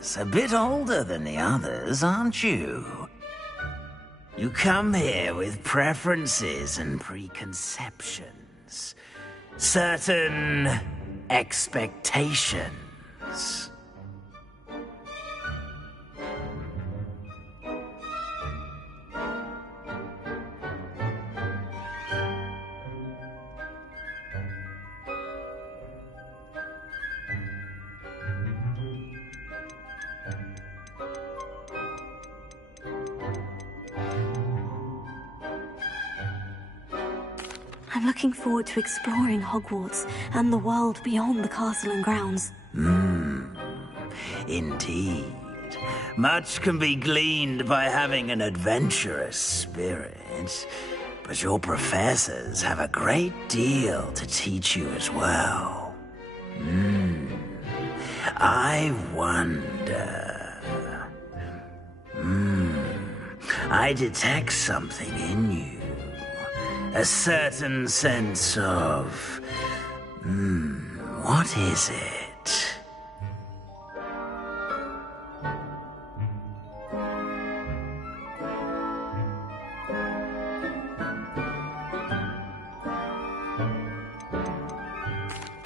Yes, a bit older than the others, aren't you? You come here with preferences and preconceptions. Certain expectations. I'm looking forward to exploring Hogwarts and the world beyond the castle and grounds. Indeed. Much can be gleaned by having an adventurous spirit, but your professors have a great deal to teach you as well. I wonder... I detect something in you. A certain sense of... what is it?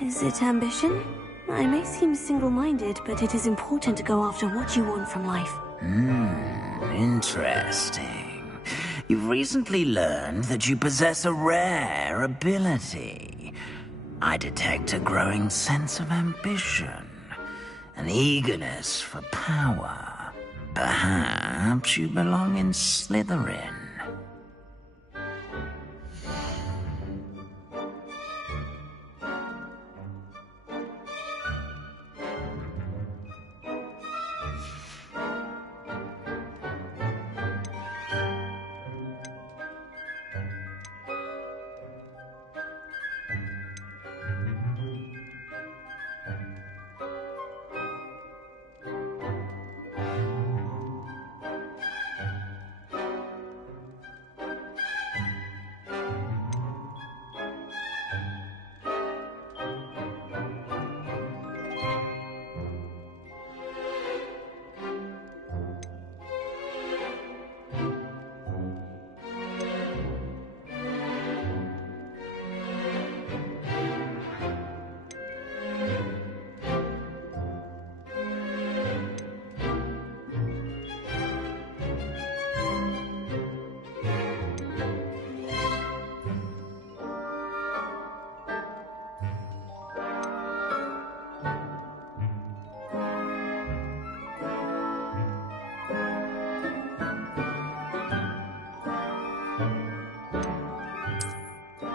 Is it ambition? I may seem single-minded, but it is important to go after what you want from life. Interesting. You've recently learned that you possess a rare ability. I detect a growing sense of ambition, an eagerness for power. Perhaps you belong in Slytherin.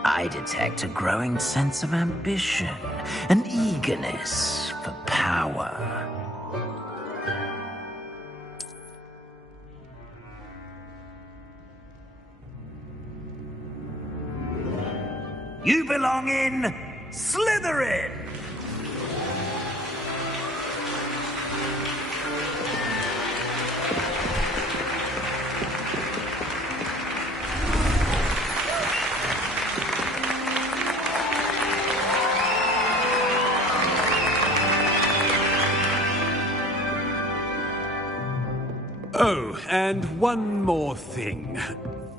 I detect a growing sense of ambition, an eagerness for power. You belong in Slytherin! Oh, and one more thing.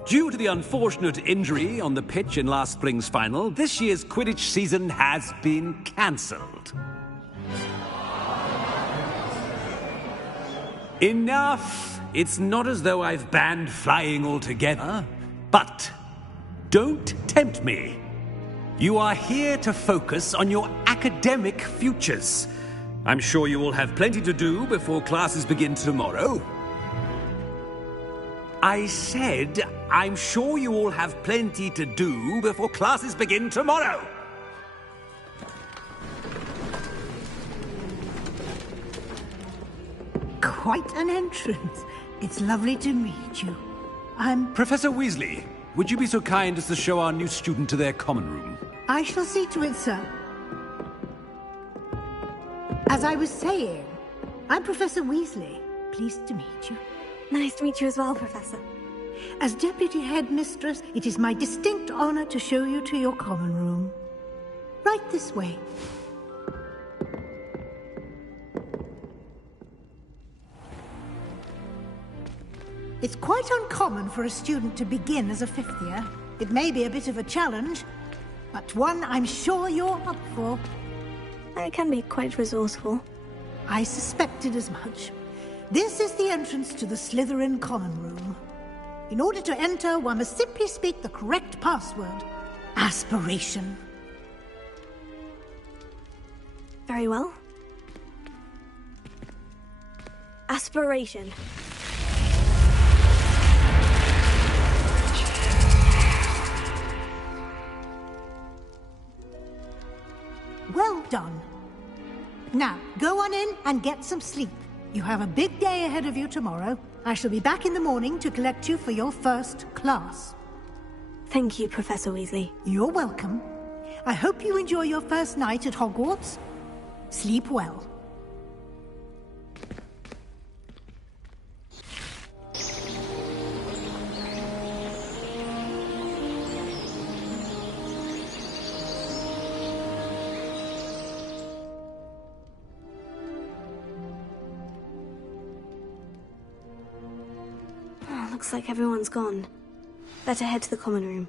Due to the unfortunate injury on the pitch in last spring's final, this year's Quidditch season has been cancelled. Enough! It's not as though I've banned flying altogether. But don't tempt me. You are here to focus on your academic futures. I'm sure you will have plenty to do before classes begin tomorrow. I said, I'm sure you all have plenty to do before classes begin tomorrow. Quite an entrance. It's lovely to meet you. I'm... Professor Weasley, would you be so kind as to show our new student to their common room? I shall see to it, sir. As I was saying, I'm Professor Weasley. Pleased to meet you. Nice to meet you as well, Professor. As Deputy Headmistress, it is my distinct honor to show you to your common room. Right this way. It's quite uncommon for a student to begin as a fifth year. It may be a bit of a challenge, but one I'm sure you're up for. I can be quite resourceful. I suspected as much. This is the entrance to the Slytherin Common Room. In order to enter, one must simply speak the correct password. Aspiration. Very well. Aspiration. Well done. Now, go on in and get some sleep. You have a big day ahead of you tomorrow. I shall be back in the morning to collect you for your first class. Thank you, Professor Weasley. You're welcome. I hope you enjoy your first night at Hogwarts. Sleep well. Looks like everyone's gone. Better head to the common room.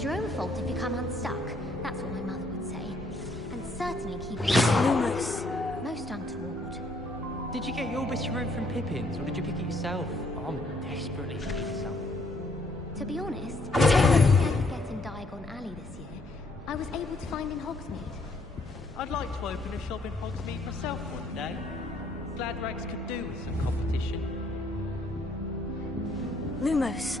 It's your own fault if you come unstuck. That's what my mother would say. And certainly keep it Lumos. most untoward. Did you get your Witcheroom from Pippin's, or did you pick it yourself? I'm desperately need some. To be honest, everything I could get in Diagon Alley this year, I was able to find in Hogsmeade. I'd like to open a shop in Hogsmeade myself one day. glad Rags could do with some competition. Lumos.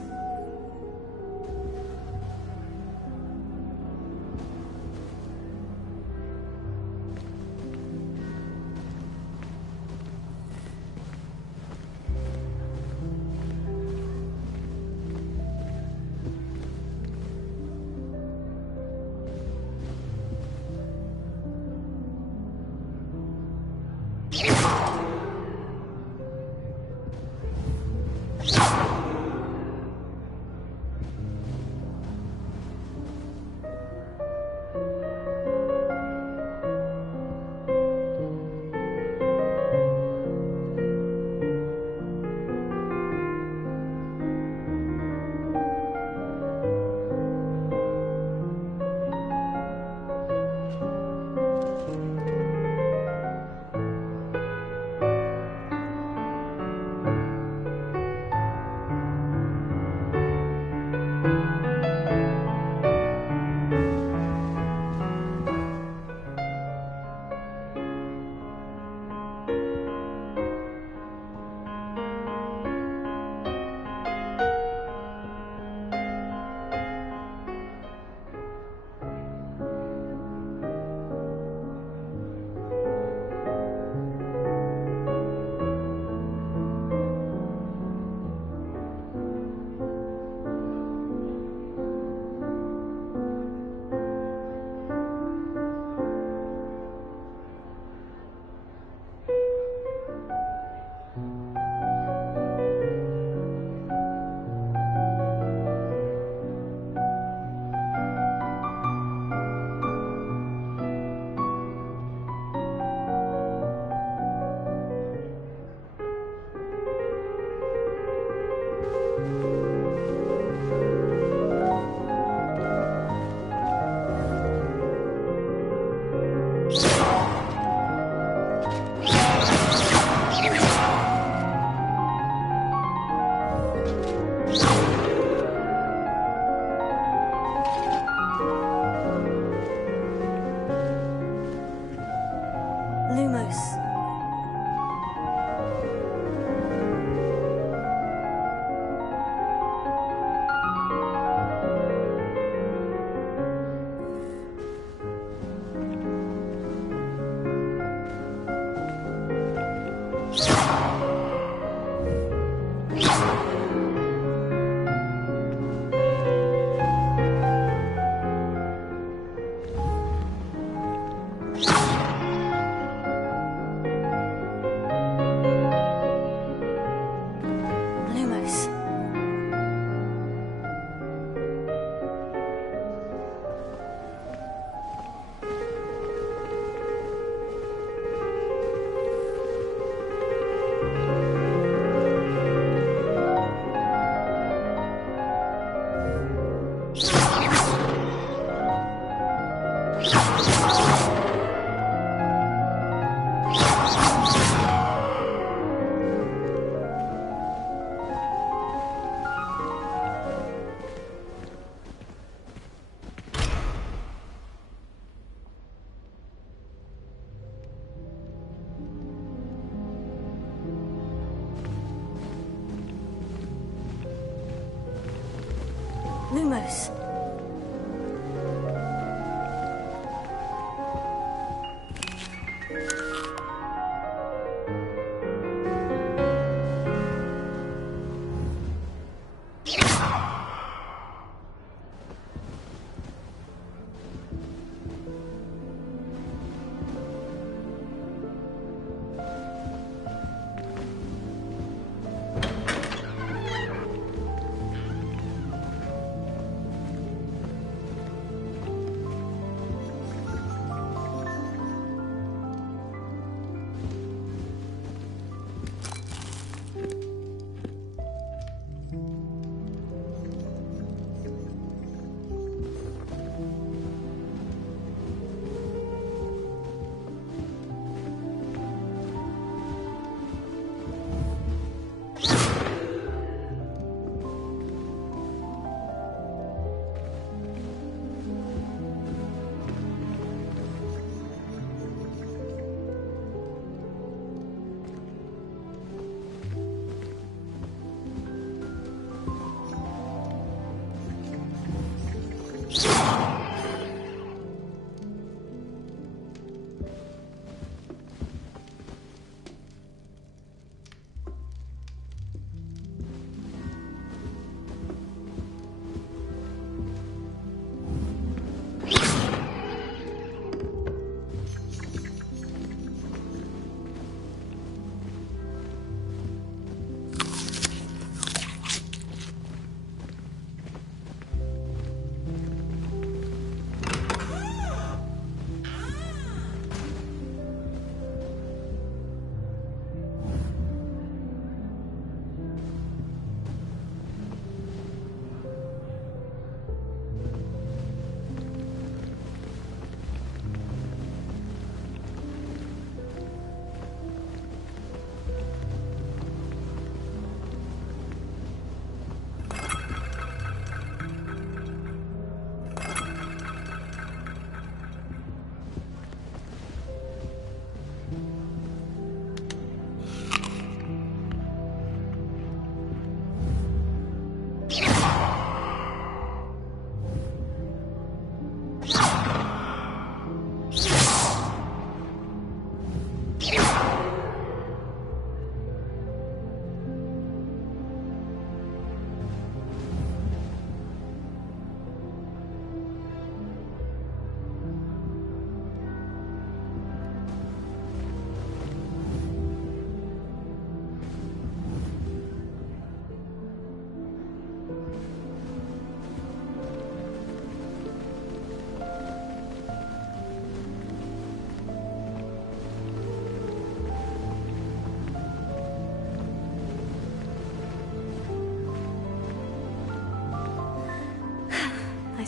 Lumos.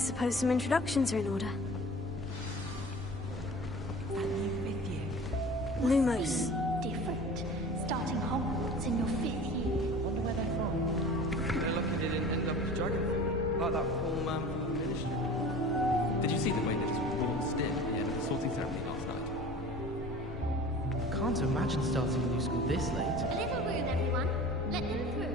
suppose some introductions are in order. Lumos. Different. Starting Hogwarts in your 5th year. Wonder where they're from. They're lucky they didn't end up as dragon food, like that poor man from the ministry. Did you see the way that he was born stiff at the end of the sorting ceremony last night? Can't imagine starting a new school this late. A little room, everyone. Let them through.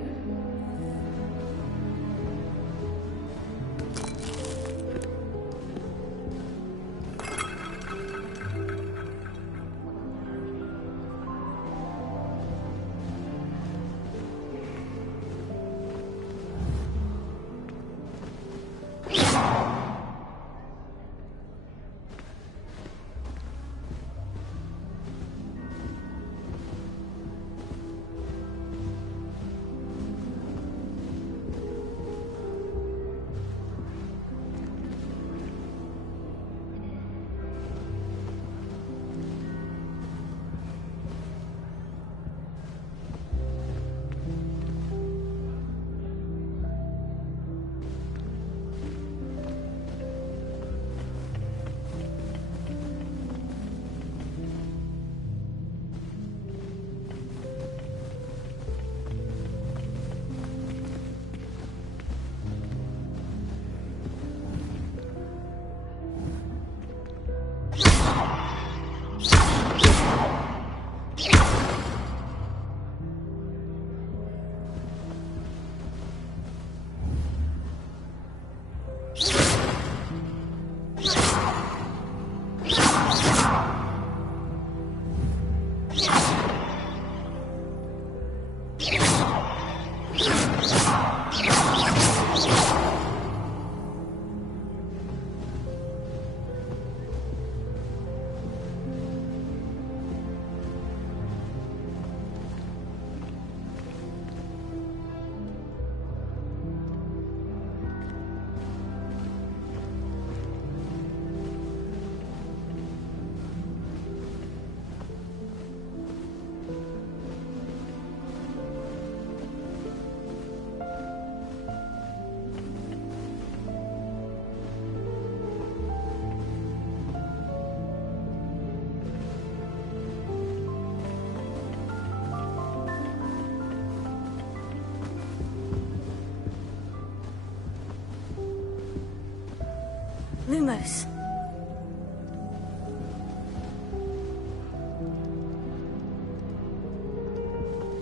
Lumos.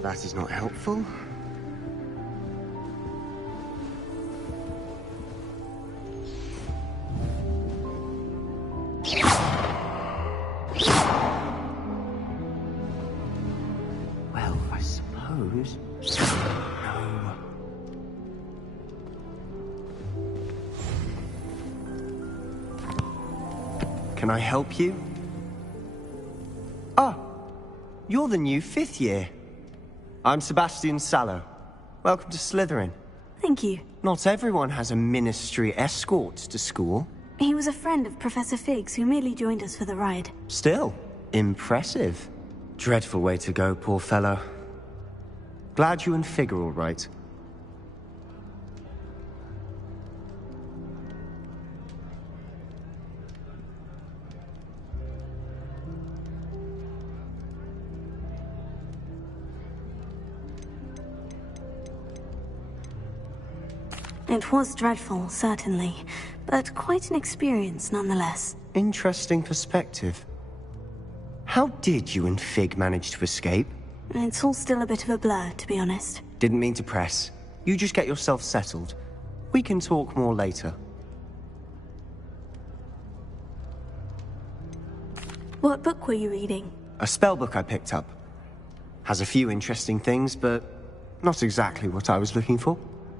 That is not helpful. Well, I suppose. No. Can I help you? Ah, you're the new 5th year. I'm Sebastian Sallow. Welcome to Slytherin. Thank you. Not everyone has a ministry escort to school. He was a friend of Professor Fig's who merely joined us for the ride. Still, impressive. Dreadful way to go, poor fellow. Glad you and Fig are all right. It was dreadful, certainly, but quite an experience nonetheless. Interesting perspective. How did you and Fig manage to escape? It's all still a bit of a blur, to be honest. Didn't mean to press. You just get yourself settled. We can talk more later. What book were you reading? A spellbook I picked up. Has a few interesting things, but not exactly what I was looking for.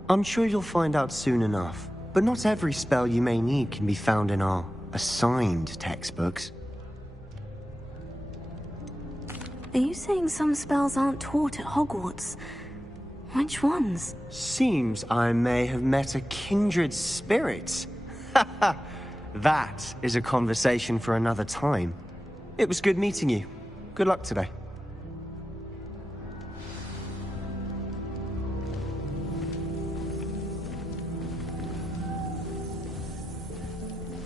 I'm sure you'll find out soon enough. But not every spell you may need can be found in our assigned textbooks. Are you saying some spells aren't taught at Hogwarts? Which ones? Seems I may have met a kindred spirit. That is a conversation for another time. It was good meeting you. Good luck today.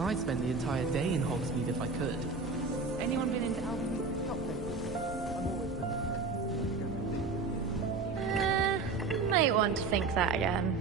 I'd spend the entire day in Hogsmeade if I could. Anyone been into Albion? Might want to think that again.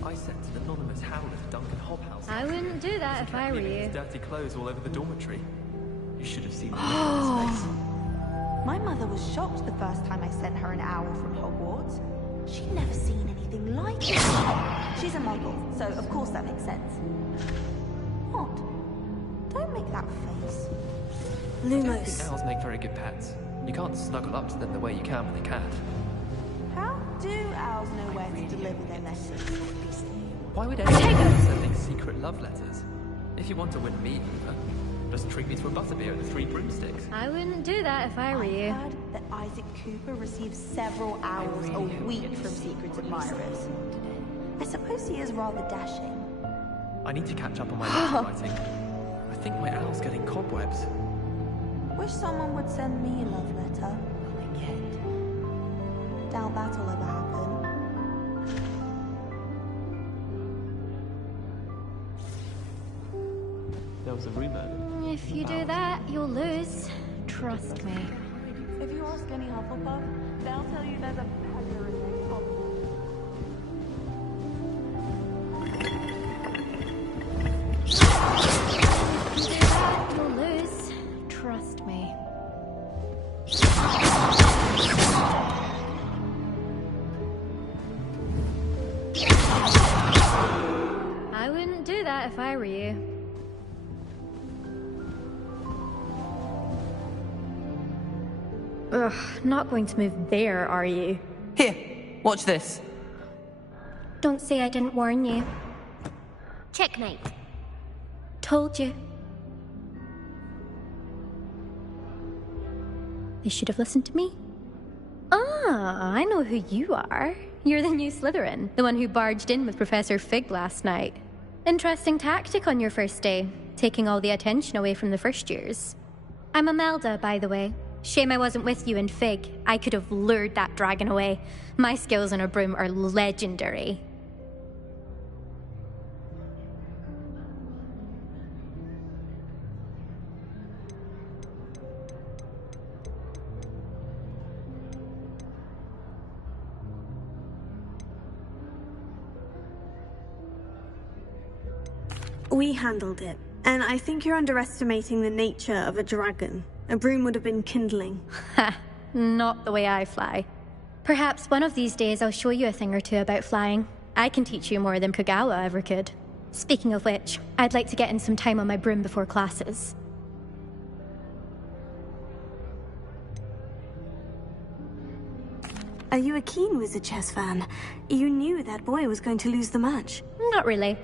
I sent an anonymous howler to Duncan Hobhouse. I wouldn't do that if I were Leaving you. his dirty clothes all over the dormitory. You should have seen the look on his face. My mother was shocked the first time I sent her an owl from Hogwarts. She'd never seen anything like it. She's a muggle, so of course that makes sense. What? Don't make that face. I don't think Lumos. owls make very good pets. You can't snuggle up to them the way you can with a cat. How do owls know where to deliver their message? Why would anyone be sending secret love letters? If you want to win me over, just treat me to a butterbeer and 3 broomsticks. I wouldn't do that if I were I you. heard that Isaac Cooper receives several owls a week from secret admirers. I suppose he is rather dashing. I need to catch up on my letter writing. I think my owl's getting cobwebs. Wish someone would send me a love letter. I can't. Doubt that'll ever happen. There was a rumor. If you do that, you'll lose. Trust me. If you ask any Hufflepuff, they'll tell you there's a badger in their cobweb. If you do that, you'll lose. Trust me. I wouldn't do that if I were you. Ugh, not going to move there, are you? Here, watch this. Don't say I didn't warn you. Checkmate. Told you. They should have listened to me. Ah, I know who you are. You're the new Slytherin, the one who barged in with Professor Fig last night. Interesting tactic on your first day, taking all the attention away from the first years. I'm Imelda, by the way. Shame I wasn't with you in Fig. I could have lured that dragon away. My skills on a broom are legendary. We handled it, and I think you're underestimating the nature of a dragon. A broom would have been kindling. Ha, not the way I fly. Perhaps one of these days I'll show you a thing or two about flying. I can teach you more than Kogawa ever could. Speaking of which, I'd like to get in some time on my broom before classes. Are you a keen Wizard chess fan? You knew that boy was going to lose the match. Not really.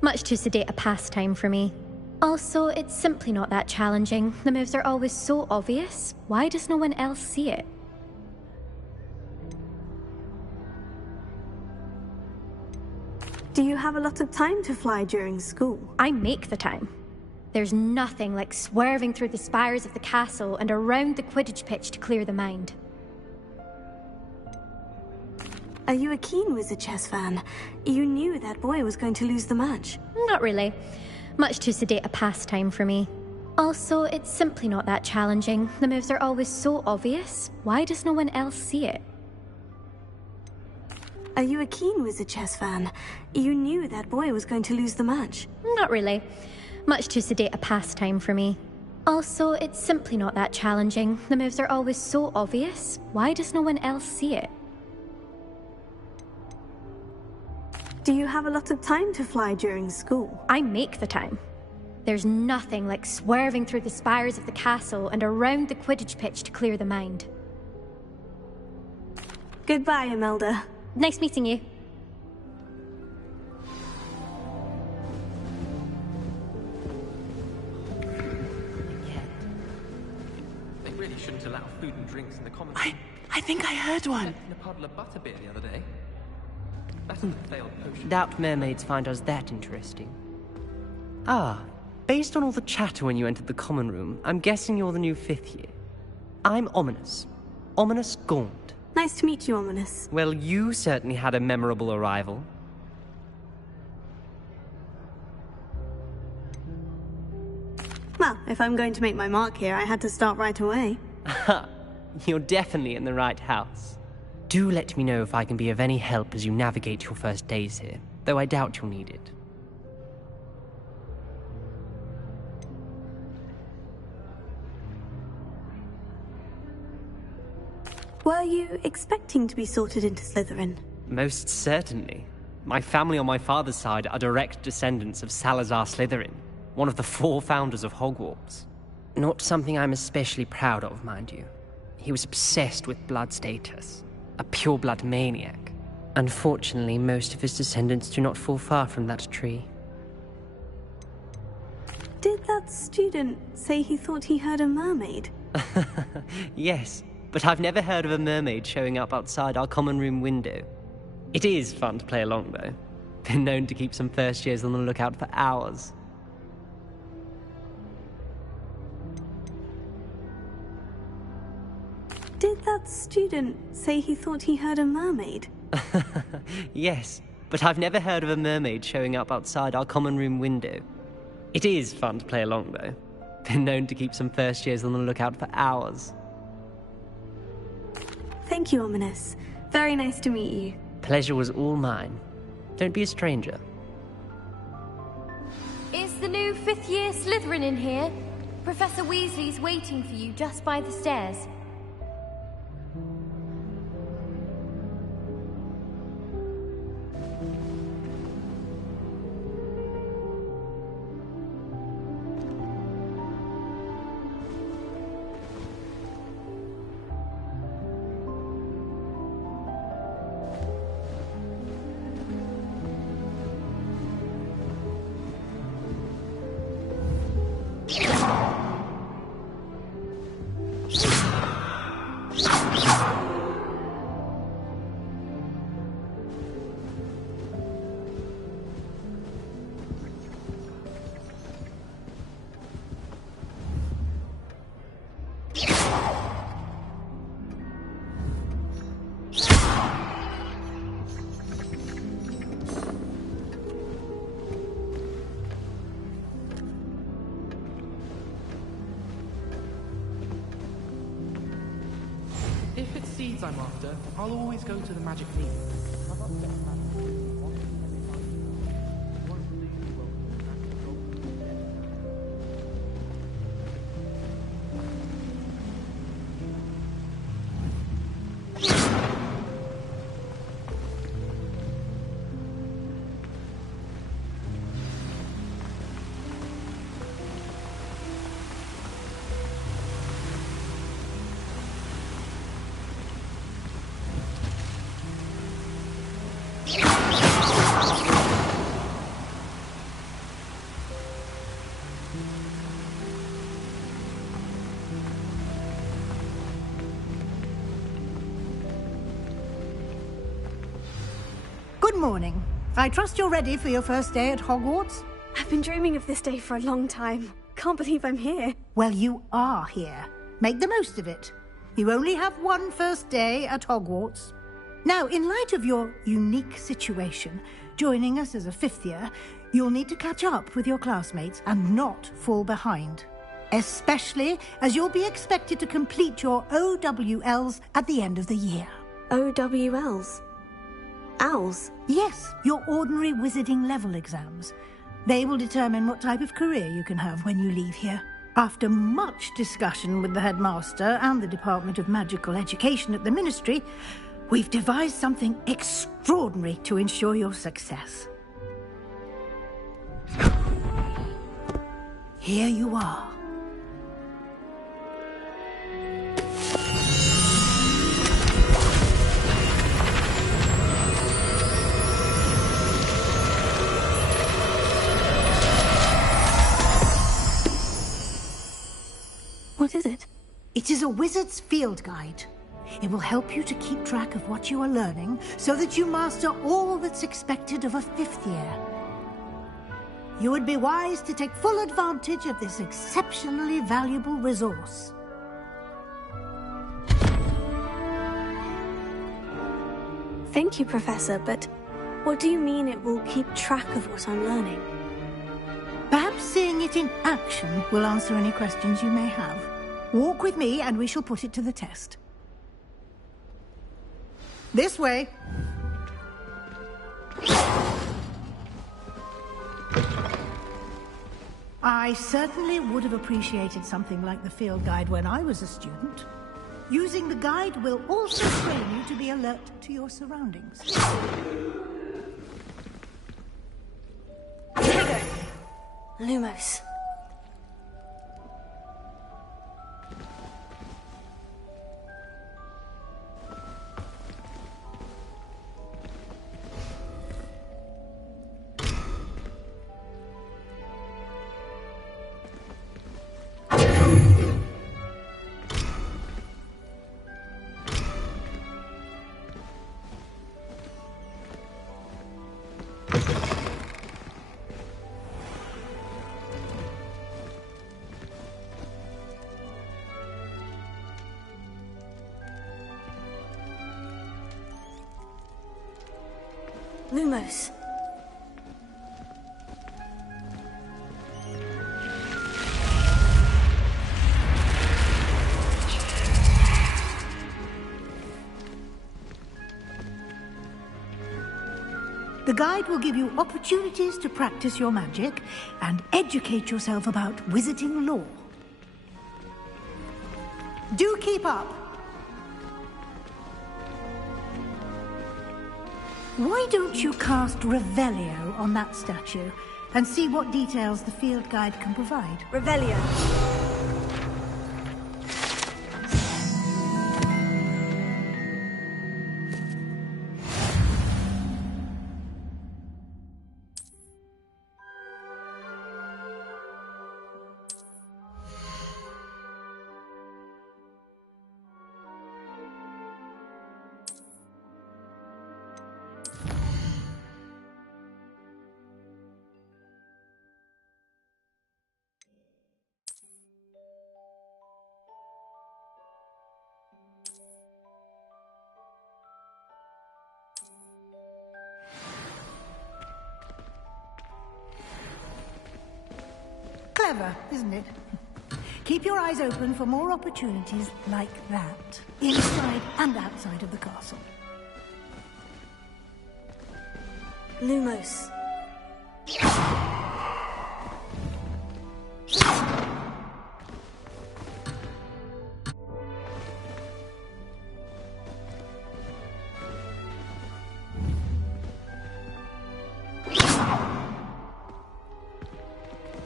Much too sedate a pastime for me. Also, it's simply not that challenging. The moves are always so obvious. Why does no one else see it? Do you have a lot of time to fly during school? I make the time. There's nothing like swerving through the spires of the castle and around the Quidditch pitch to clear the mind. Are you a keen Wizard chess fan? You knew that boy was going to lose the match. Not really. Much too sedate a pastime for me. Also, it's simply not that challenging. The moves are always so obvious. Why does no one else see it? Are you a keen Wizard chess fan? You knew that boy was going to lose the match. Not really. Much too sedate a pastime for me. Also, it's simply not that challenging. The moves are always so obvious. Why does no one else see it? Do you have a lot of time to fly during school? I make the time. There's nothing like swerving through the spires of the castle and around the Quidditch pitch to clear the mind. Goodbye, Imelda. Nice meeting you. They really shouldn't allow food and drinks in the common. I think I heard one. In a puddle of butterbeer the other day. That's a failed potion. Doubt mermaids find us that interesting. Ah, based on all the chatter when you entered the common room, I'm guessing you're the new 5th year. I'm Ominous. Ominous Gaunt. Nice to meet you, Ominous. Well, you certainly had a memorable arrival. Well, if I'm going to make my mark here, I had to start right away. Ha! You're definitely in the right house. Do let me know if I can be of any help as you navigate your first days here, though I doubt you'll need it. Were you expecting to be sorted into Slytherin? Most certainly. My family on my father's side are direct descendants of Salazar Slytherin, one of the 4 founders of Hogwarts. Not something I'm especially proud of, mind you. He was obsessed with blood status, a pure-blood maniac. Unfortunately, most of his descendants do not fall far from that tree. Did that student say he thought he heard a mermaid? Yes, but I've never heard of a mermaid showing up outside our common room window. It is fun to play along, though. Been known to keep some first years on the lookout for hours. Did that student say he thought he heard a mermaid? Yes, but I've never heard of a mermaid showing up outside our common room window. It is fun to play along, though. Been known to keep some first years on the lookout for hours. Thank you, Ominous. Very nice to meet you. Pleasure was all mine. Don't be a stranger. Is the new 5th year Slytherin in here? Professor Weasley's waiting for you just by the stairs. If it's seeds I'm after, I'll always go to the magic meat. Good morning. I trust you're ready for your first day at Hogwarts? I've been dreaming of this day for a long time. Can't believe I'm here. Well, you are here. Make the most of it. You only have one first day at Hogwarts. Now, in light of your unique situation, joining us as a fifth year, you'll need to catch up with your classmates and not fall behind. Especially as you'll be expected to complete your OWLs at the end of the year. OWLs? Owls? Yes, your ordinary wizarding level exams. They will determine what type of career you can have when you leave here. After much discussion with the headmaster and the Department of Magical Education at the Ministry, we've devised something extraordinary to ensure your success. Here you are. What is it? It is a wizard's field guide. It will help you to keep track of what you are learning so that you master all that's expected of a fifth year. You would be wise to take full advantage of this exceptionally valuable resource. Thank you, Professor, but what do you mean it will keep track of what I'm learning? Perhaps seeing it in action will answer any questions you may have. Walk with me and we shall put it to the test. This way. I certainly would have appreciated something like the field guide when I was a student. Using the guide will also train you to be alert to your surroundings. Lumos. Lumos. The guide will give you opportunities to practice your magic and educate yourself about wizarding lore. Do keep up. Why don't you cast Revelio on that statue and see what details the field guide can provide? Revelio. Clever, isn't it? Keep your eyes open for more opportunities like that, inside and outside of the castle. Lumos.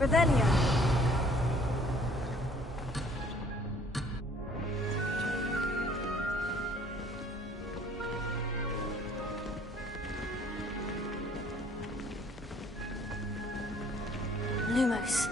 Revelio. Lumos.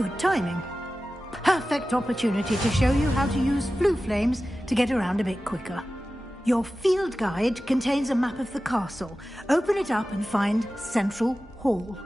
Good timing. Perfect opportunity to show you how to use flue flames to get around a bit quicker. Your field guide contains a map of the castle. Open it up and find Central Hall.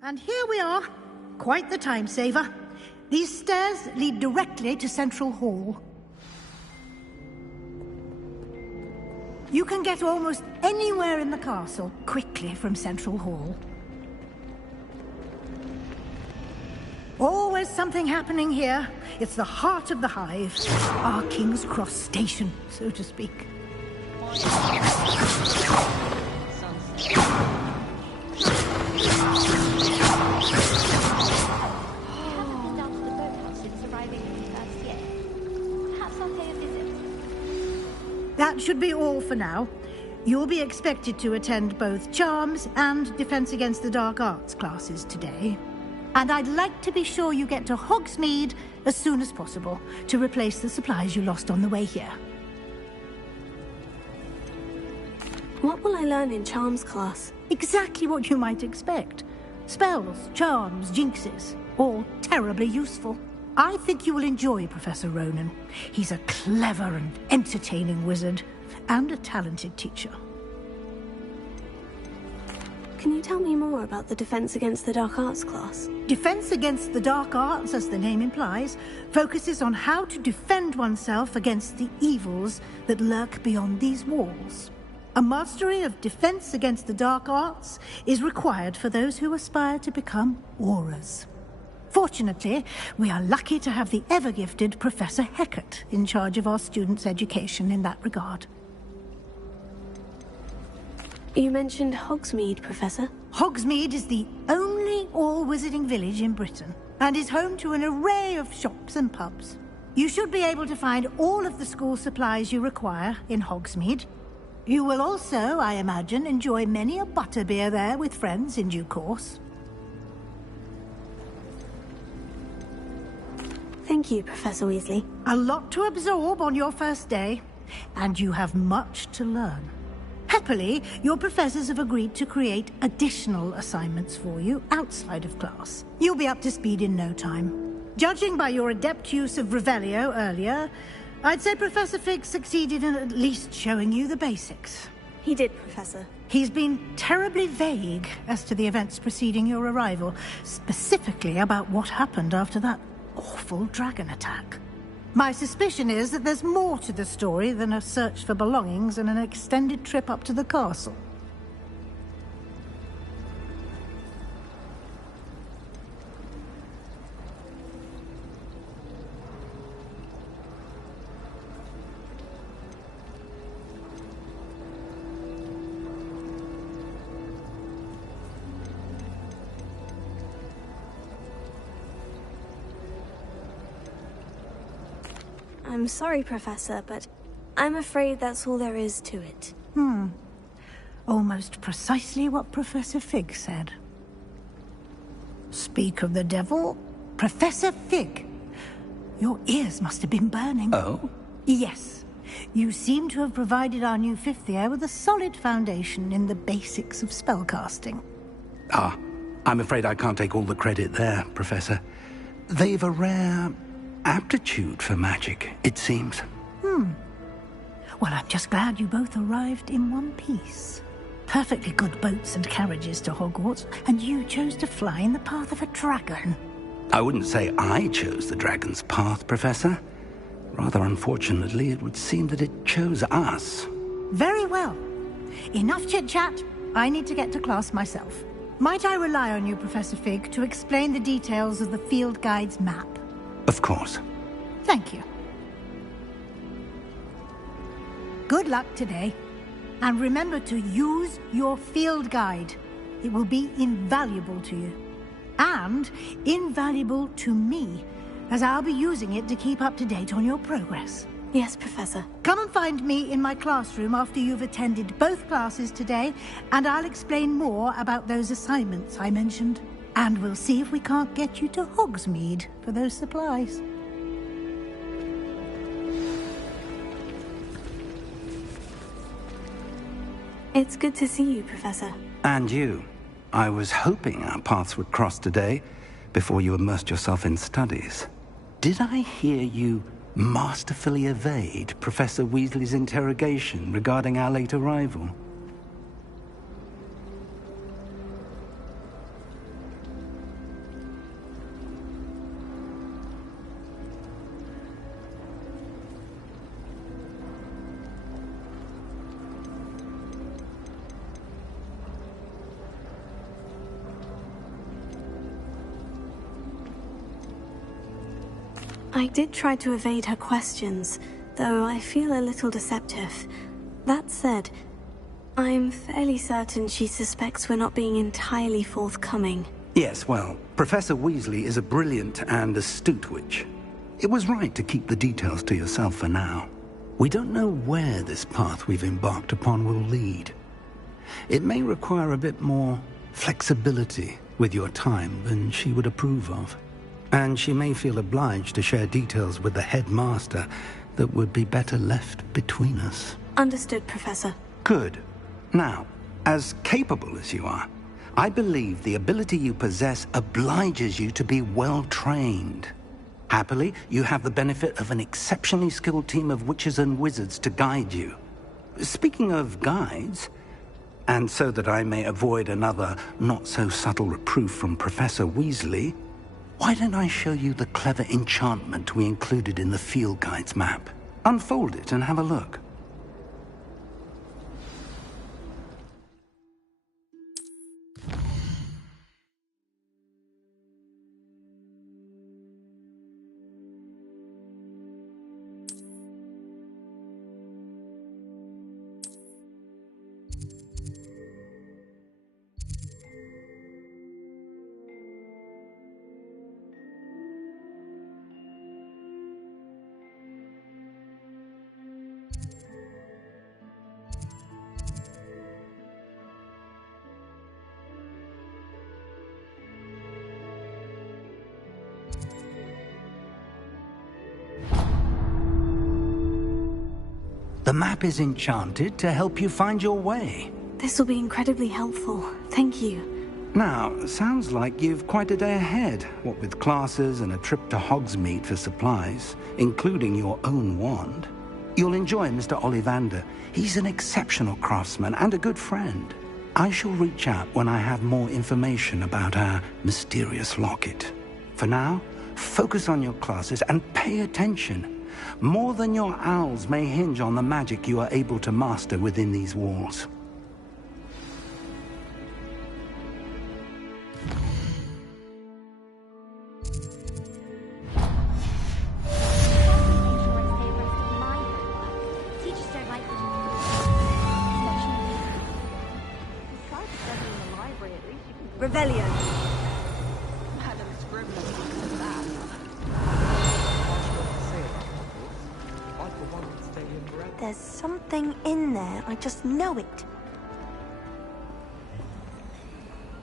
And here we are. Quite the time saver. These stairs lead directly to Central Hall. You can get almost anywhere in the castle quickly from Central Hall. Always something happening here. It's the heart of the hive. Our King's Cross station, so to speak. That should be all for now. You'll be expected to attend both Charms and Defense Against the Dark Arts classes today. And I'd like to be sure you get to Hogsmeade as soon as possible to replace the supplies you lost on the way here. What will I learn in Charms class? Exactly what you might expect. Spells, charms, jinxes, all terribly useful. I think you will enjoy Professor Ronan. He's a clever and entertaining wizard, and a talented teacher. Can you tell me more about the Defense Against the Dark Arts class? Defense Against the Dark Arts, as the name implies, focuses on how to defend oneself against the evils that lurk beyond these walls. A mastery of Defense Against the Dark Arts is required for those who aspire to become Aurors. Fortunately, we are lucky to have the ever-gifted Professor Hecat in charge of our students' education in that regard. You mentioned Hogsmeade, Professor. Hogsmeade is the only all-wizarding village in Britain, and is home to an array of shops and pubs. You should be able to find all of the school supplies you require in Hogsmeade. You will also, I imagine, enjoy many a butterbeer there with friends in due course. Thank you, Professor Weasley. A lot to absorb on your first day, and you have much to learn. Happily, your professors have agreed to create additional assignments for you outside of class. You'll be up to speed in no time. Judging by your adept use of Revelio earlier, I'd say Professor Fig succeeded in at least showing you the basics. He did, Professor. He's been terribly vague as to the events preceding your arrival, specifically about what happened after that awful dragon attack. My suspicion is that there's more to the story than a search for belongings and an extended trip up to the castle. I'm sorry, Professor, but I'm afraid that's all there is to it. Almost precisely what Professor Fig said. Speak of the devil, Professor Fig. Your ears must have been burning. Oh? Yes. You seem to have provided our new fifth year with a solid foundation in the basics of spellcasting. I'm afraid I can't take all the credit there, Professor. They've a rare aptitude for magic, it seems. Well, I'm just glad you both arrived in one piece. Perfectly good boats and carriages to Hogwarts, and you chose to fly in the path of a dragon. I wouldn't say I chose the dragon's path, Professor. Rather unfortunately, it would seem that it chose us. Very well. Enough chit-chat. I need to get to class myself. Might I rely on you, Professor Fig, to explain the details of the field guide's map? Of course. Thank you. Good luck today. And remember to use your field guide. It will be invaluable to you. And invaluable to me, as I'll be using it to keep up to date on your progress. Yes, Professor. Come and find me in my classroom after you've attended both classes today, and I'll explain more about those assignments I mentioned. And we'll see if we can't get you to Hogsmeade for those supplies. It's good to see you, Professor. And you. I was hoping our paths would cross today, before you immersed yourself in studies. Did I hear you masterfully evade Professor Weasley's interrogation regarding our late arrival? I did try to evade her questions, though I feel a little deceptive. That said, I'm fairly certain she suspects we're not being entirely forthcoming. Yes, well, Professor Weasley is a brilliant and astute witch. It was right to keep the details to yourself for now. We don't know where this path we've embarked upon will lead. It may require a bit more flexibility with your time than she would approve of. And she may feel obliged to share details with the headmaster that would be better left between us. Understood, Professor. Good. Now, as capable as you are, I believe the ability you possess obliges you to be well trained. Happily, you have the benefit of an exceptionally skilled team of witches and wizards to guide you. Speaking of guides, and so that I may avoid another not-so-subtle reproof from Professor Weasley, why don't I show you the clever enchantment we included in the field guide's map? Unfold it and have a look. The map is enchanted to help you find your way. This will be incredibly helpful. Thank you. Now, sounds like you've quite a day ahead, what with classes and a trip to Hogsmeade for supplies, including your own wand. You'll enjoy Mr. Ollivander. He's an exceptional craftsman and a good friend. I shall reach out when I have more information about our mysterious locket. For now, focus on your classes and pay attention. More than your owls may hinge on the magic you are able to master within these walls. Revelio. There's something in there, I just know it.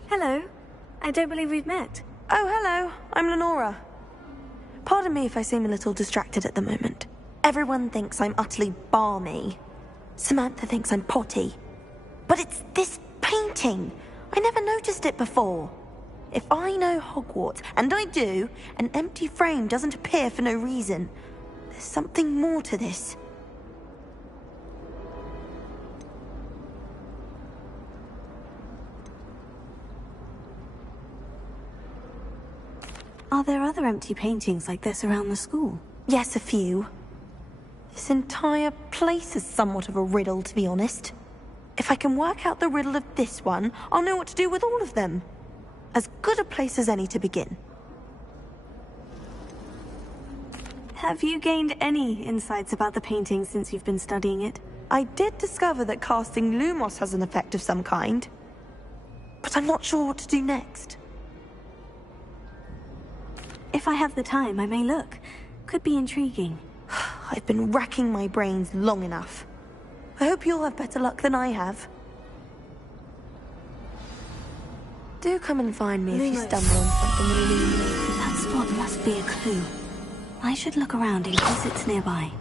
Hello. I don't believe we've met. Oh, hello. I'm Lenora. Pardon me if I seem a little distracted at the moment. Everyone thinks I'm utterly balmy. Samantha thinks I'm potty. But it's this painting. I never noticed it before. If I know Hogwarts, and I do, an empty frame doesn't appear for no reason. There's something more to this. Are there other empty paintings like this around the school? Yes, a few. This entire place is somewhat of a riddle, to be honest. If I can work out the riddle of this one, I'll know what to do with all of them. As good a place as any to begin. Have you gained any insights about the painting since you've been studying it? I did discover that casting Lumos has an effect of some kind. But I'm not sure what to do next. If I have the time, I may look. Could be intriguing. I've been racking my brains long enough. I hope you'll have better luck than I have. Do come and find me if you stumble on something illuminating. That spot must be a clue. I should look around in case it's nearby.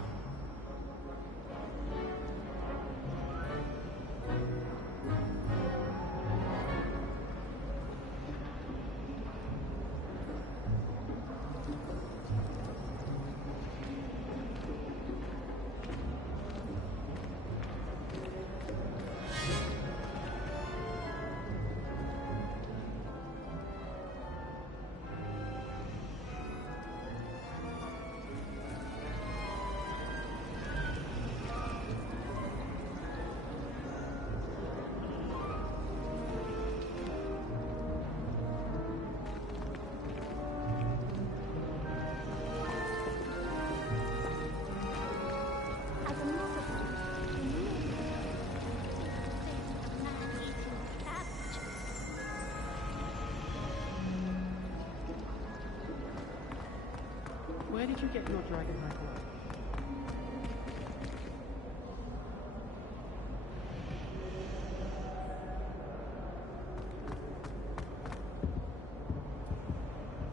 Where did you get your dragon rifle?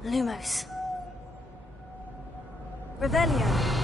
Lumos. Revelio.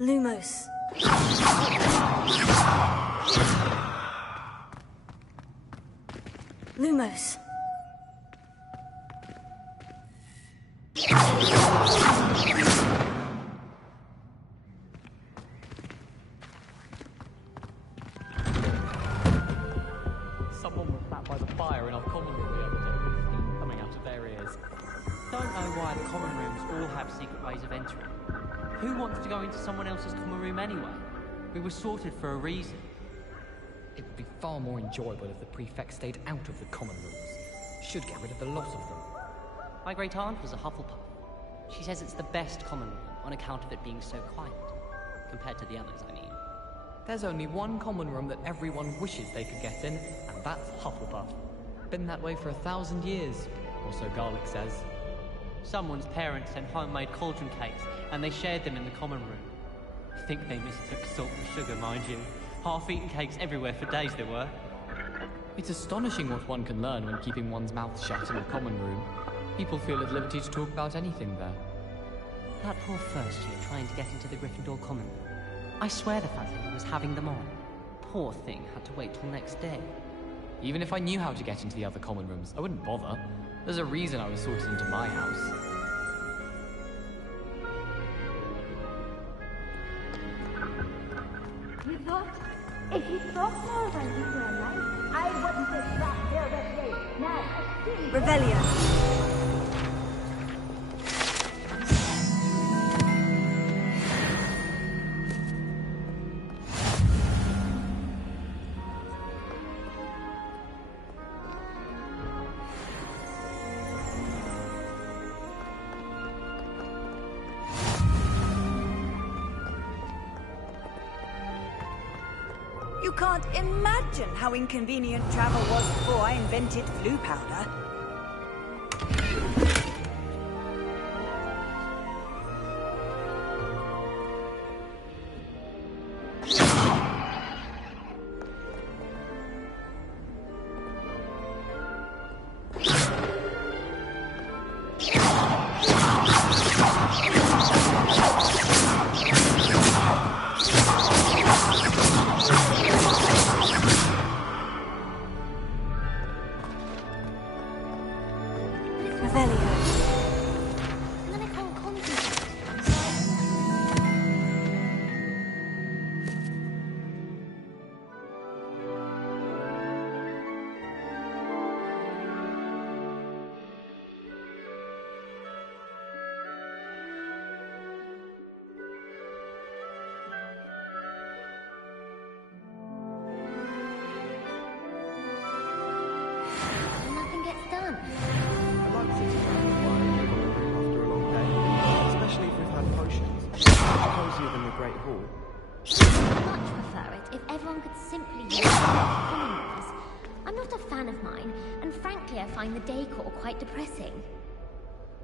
Lumos. Lumos. Someone was sat by the fire in our common room the other day with steam coming out of their ears. Don't know why the common rooms all have secret ways of entering. Who wants to go into someone else's common room anyway? We were sorted for a reason. It would be far more enjoyable if the prefect stayed out of the common rooms. Should get rid of the lot of them. My great aunt was a Hufflepuff. She says it's the best common room on account of it being so quiet. Compared to the others, I mean. There's only one common room that everyone wishes they could get in, and that's Hufflepuff. Been that way for 1,000 years, or so Garlic says. Someone's parents sent homemade cauldron cakes, and they shared them in the common room. I think they mistook salt for sugar, mind you. Half-eaten cakes everywhere for days there were. It's astonishing what one can learn when keeping one's mouth shut in a common room. People feel at liberty to talk about anything there. That poor first year trying to get into the Gryffindor common room. I swear the fat lady was having them on. Poor thing had to wait till next day. Even if I knew how to get into the other common rooms, I wouldn't bother. There's a reason I was sorted into my house. You thought? If you thought more than you were alive, I wouldn't have brought here with me. Now, Revelio. You can't imagine how inconvenient travel was before I invented flu powder.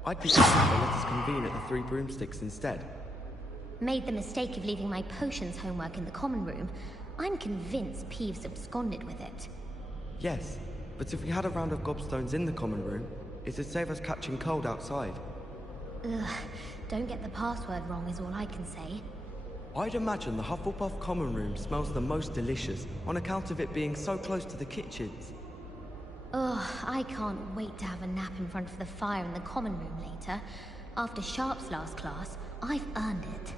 I'd be happy to let us convene at the Three Broomsticks instead. Made the mistake of leaving my potions homework in the common room. I'm convinced Peeves absconded with it. Yes, but if we had a round of gobstones in the common room, it'd save us catching cold outside. Ugh, don't get the password wrong is all I can say. I'd imagine the Hufflepuff common room smells the most delicious on account of it being so close to the kitchens. Ugh, I can't wait to have a nap in front of the fire in the common room later. After Sharp's last class, I've earned it.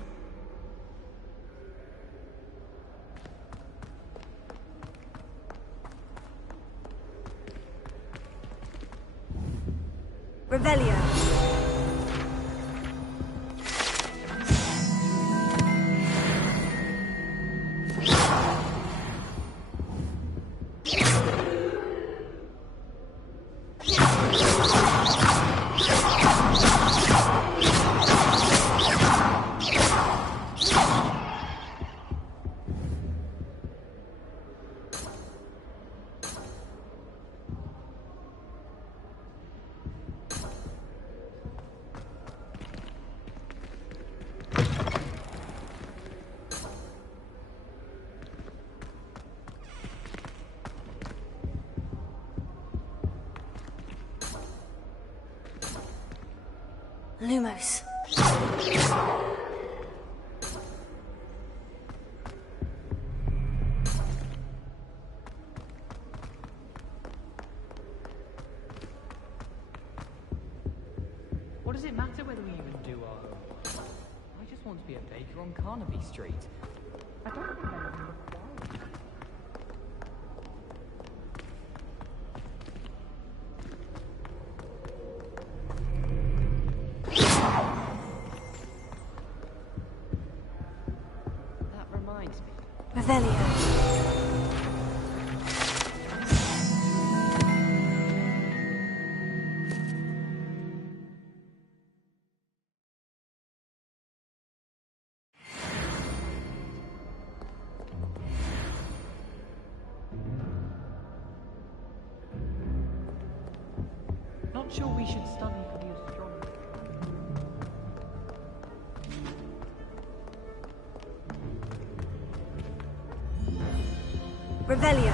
Revelio. Lumos. What does it matter whether we even do our homework? I just want to be a baker on Carnaby Street. I don't think anything required. That reminds me. Revelio. Not sure we should study for the astronomy. Revelio.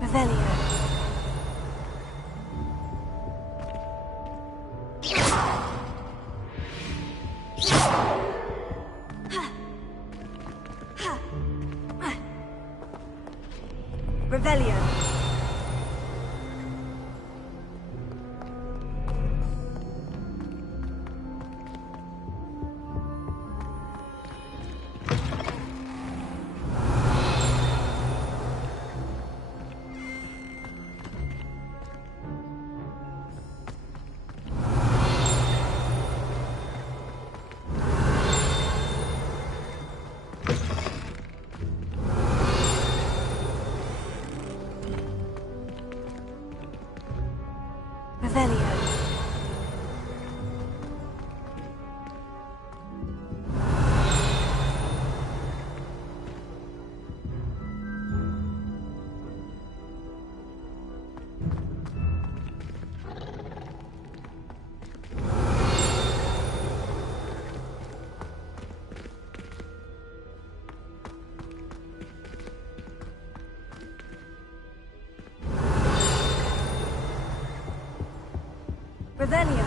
Revelio. Revelio. Revelio. Revelio.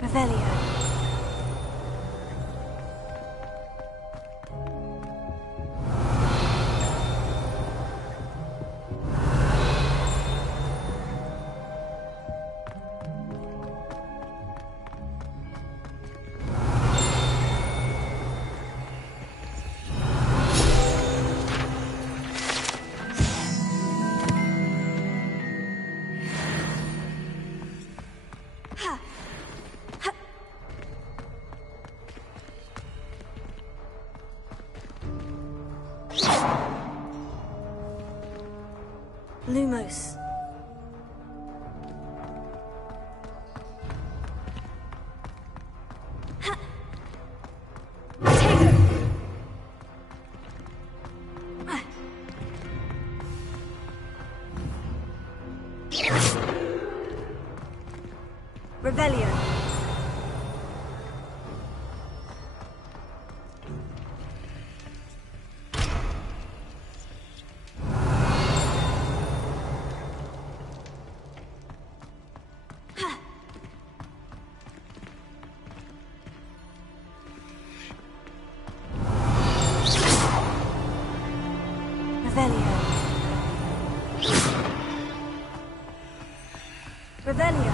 Revelio. Lumos. Revelio. Revelio. Revelio.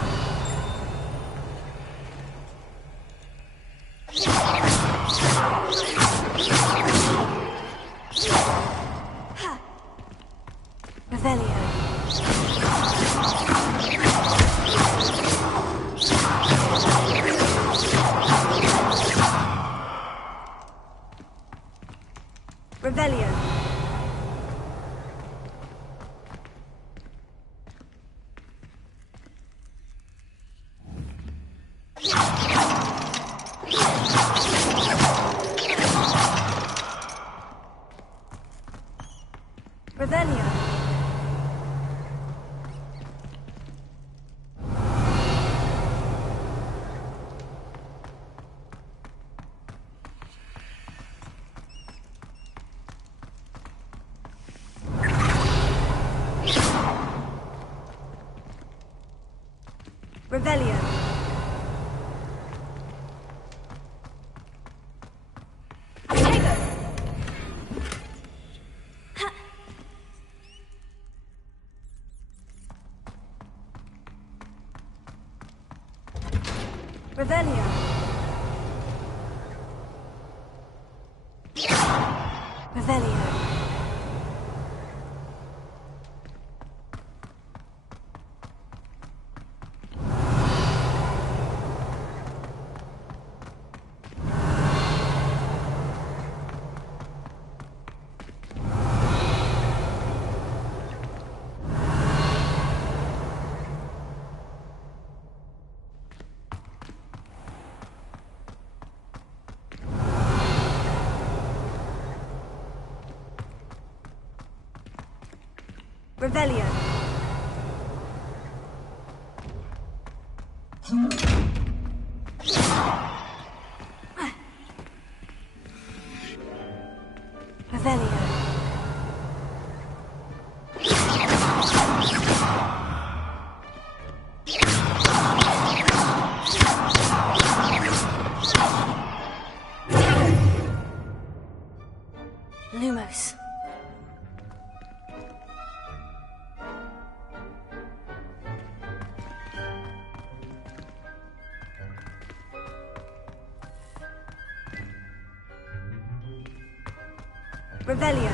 Revelio. Revelio. Revelio. Revelio. Revelio. Lumos. Revelio.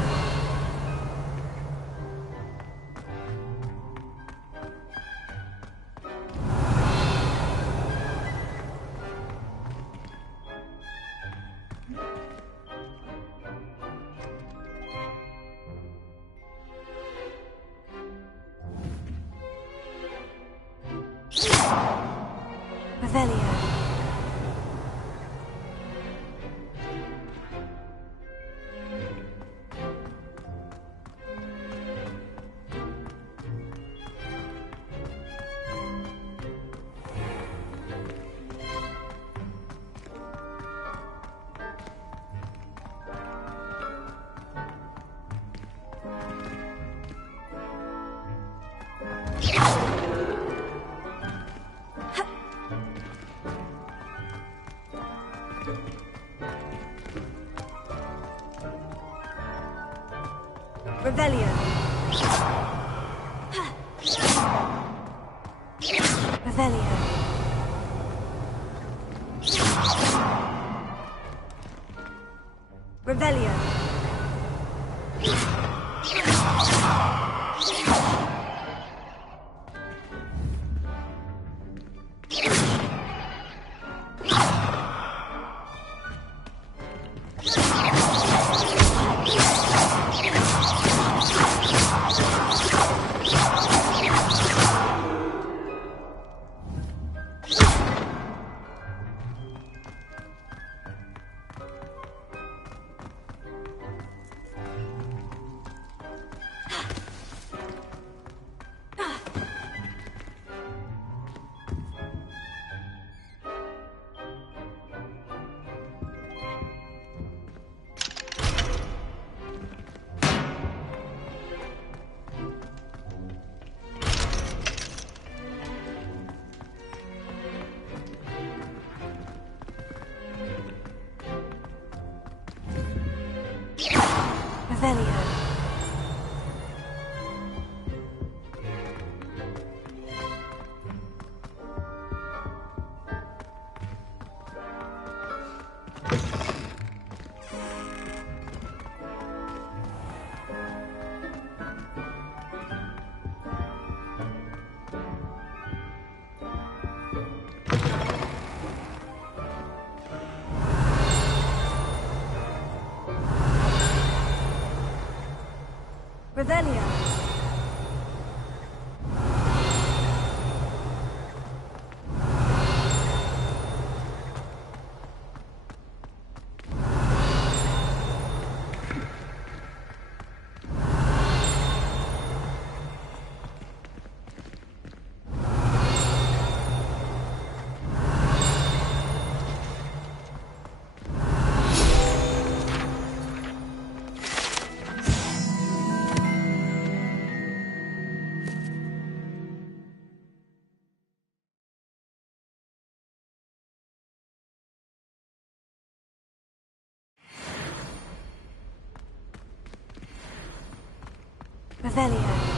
Revelio. Revelio. Revelio. Revelio. Revelio. Revelio. Revelio.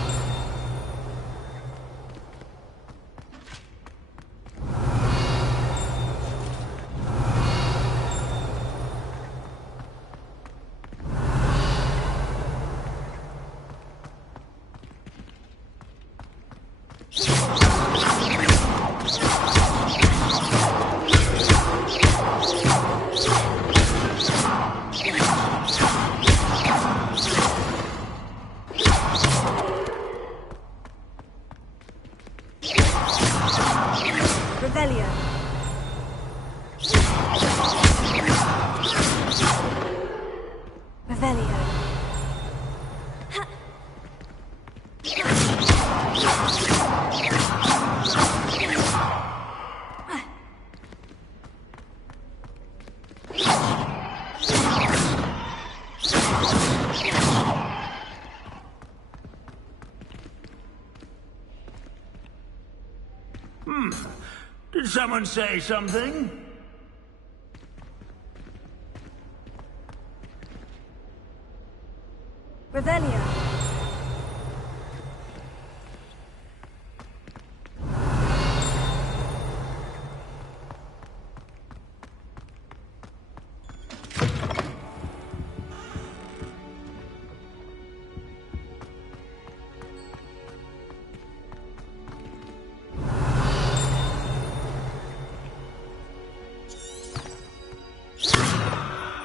Did someone say something? Revelio.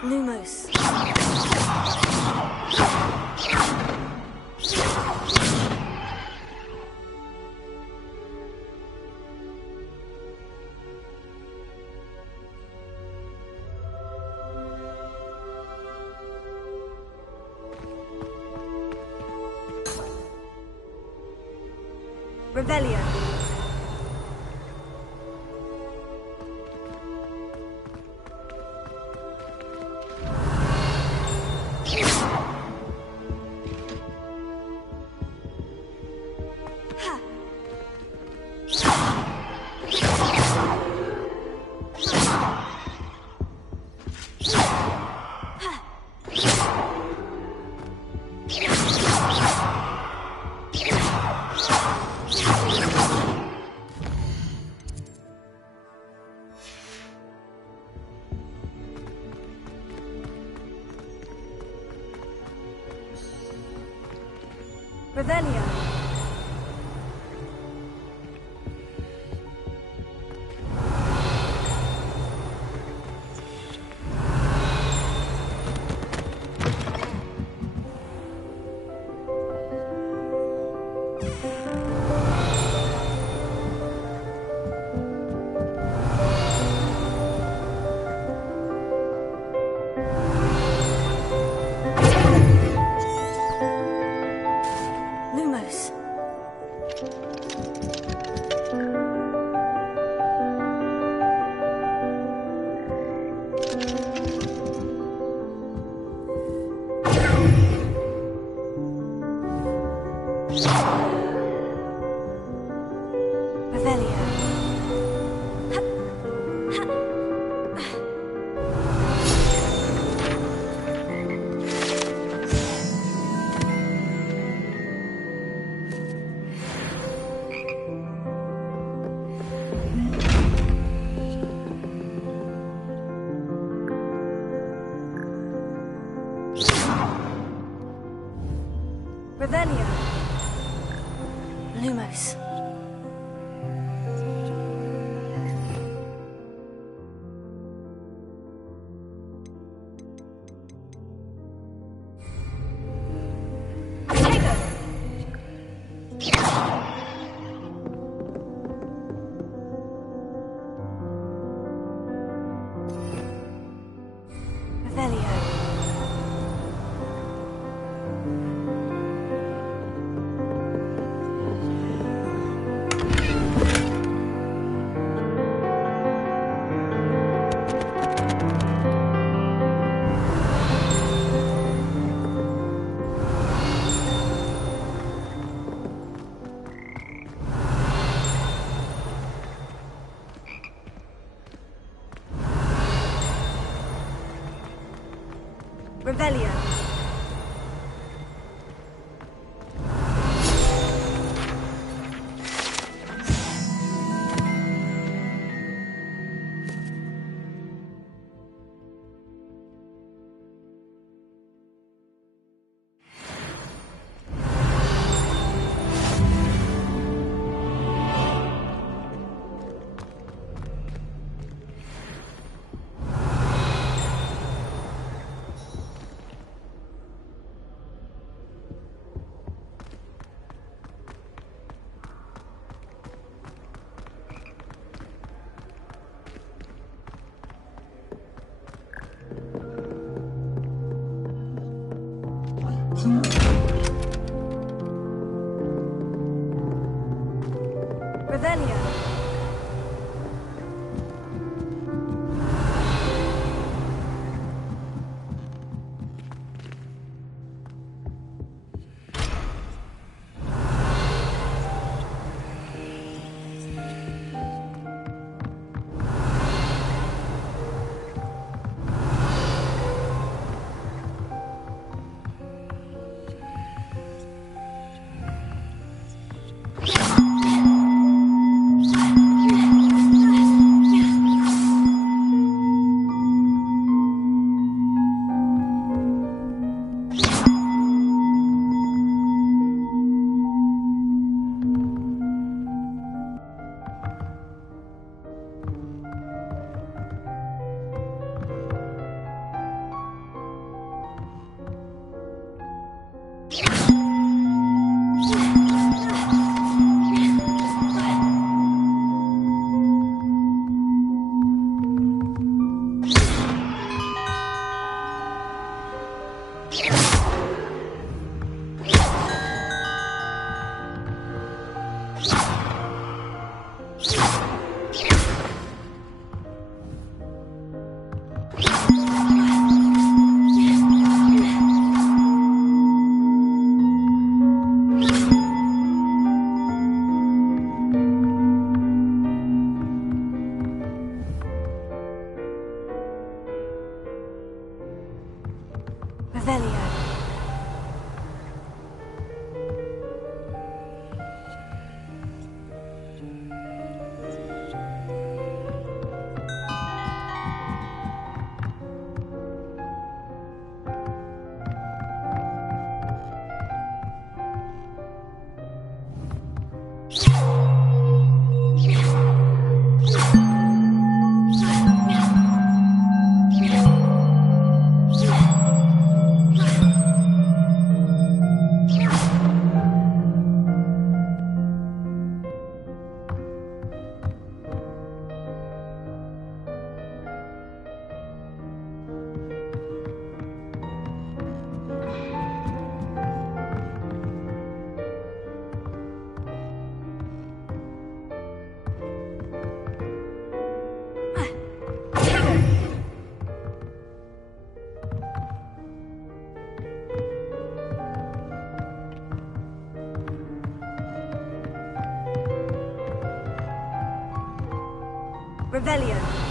Lumos. Revelio. Revelio. Lumos. Revelio. Revelio. Lumos. Revelio. Revelio. Revelio. Revelio. Revelio.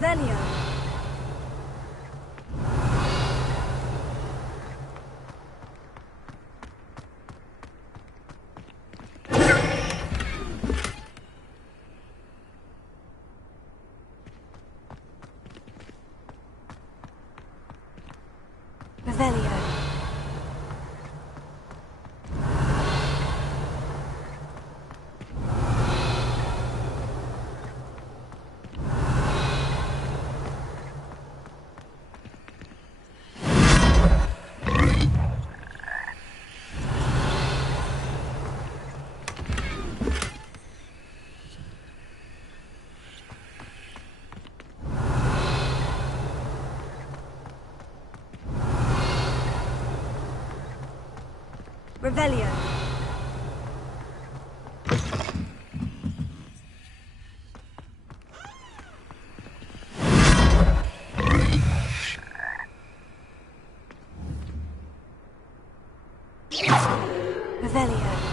Revelio. Revelio. Revelio. Revelio.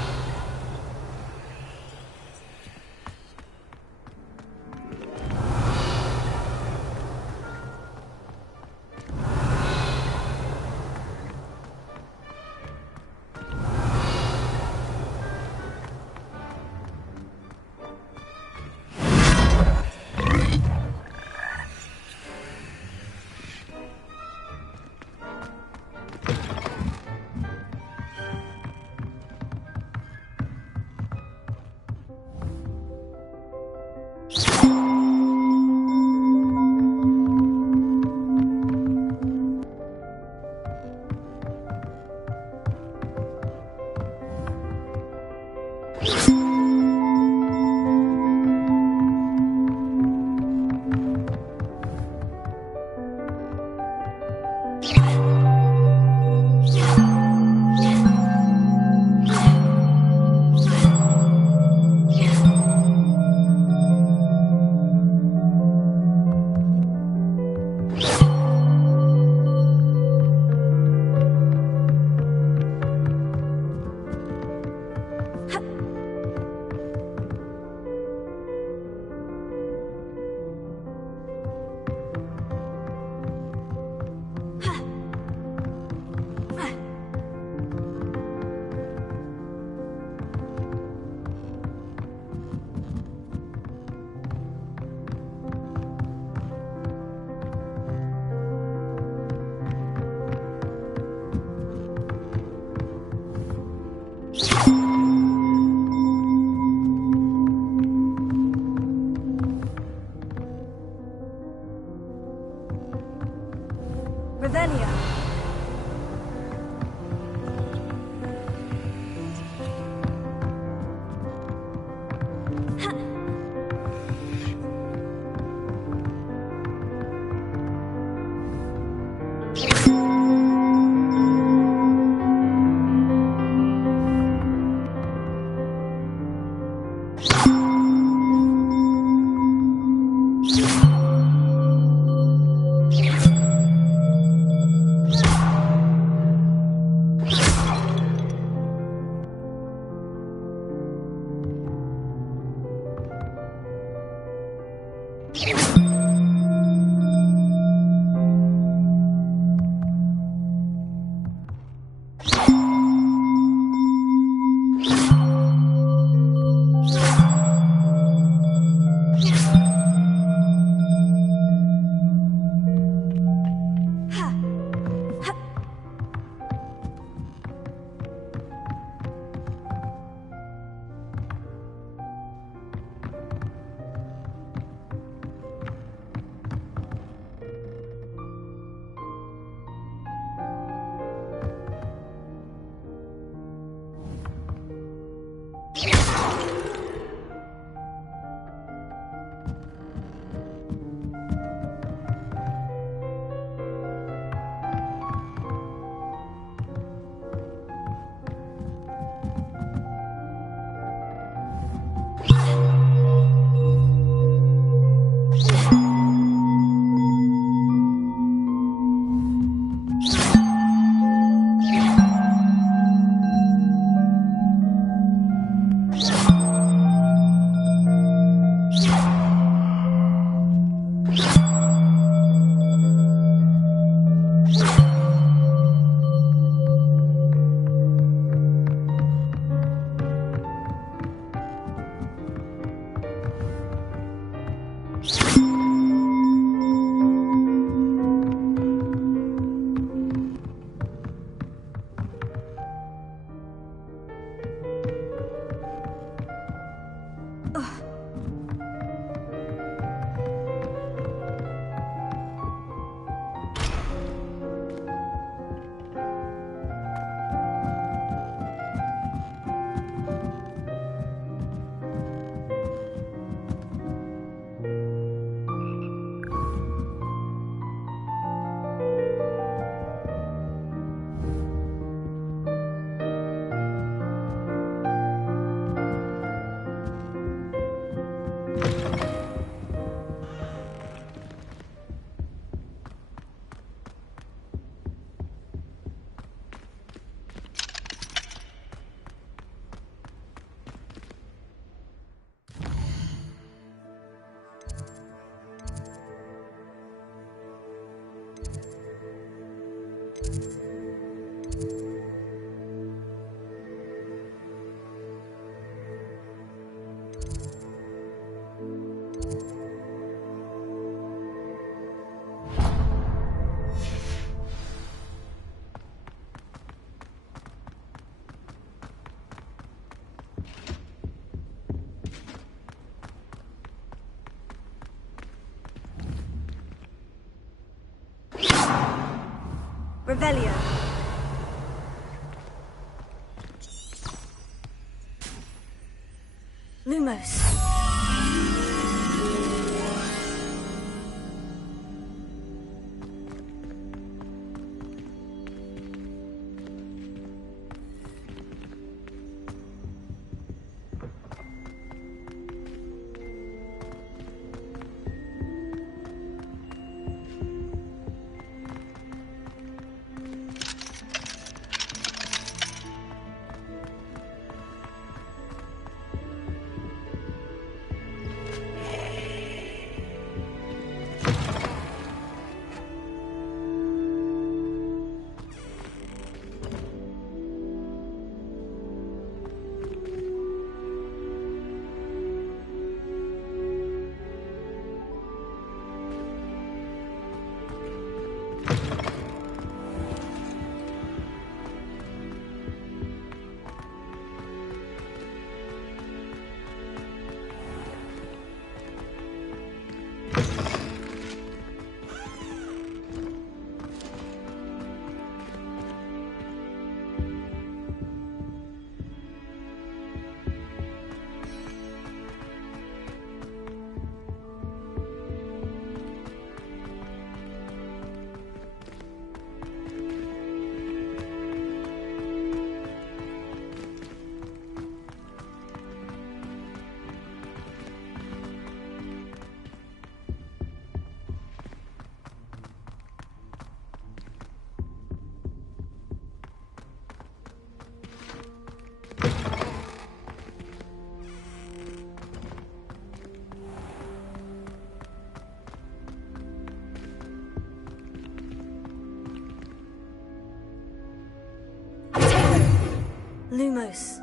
Revelio. Lumos. Lumos.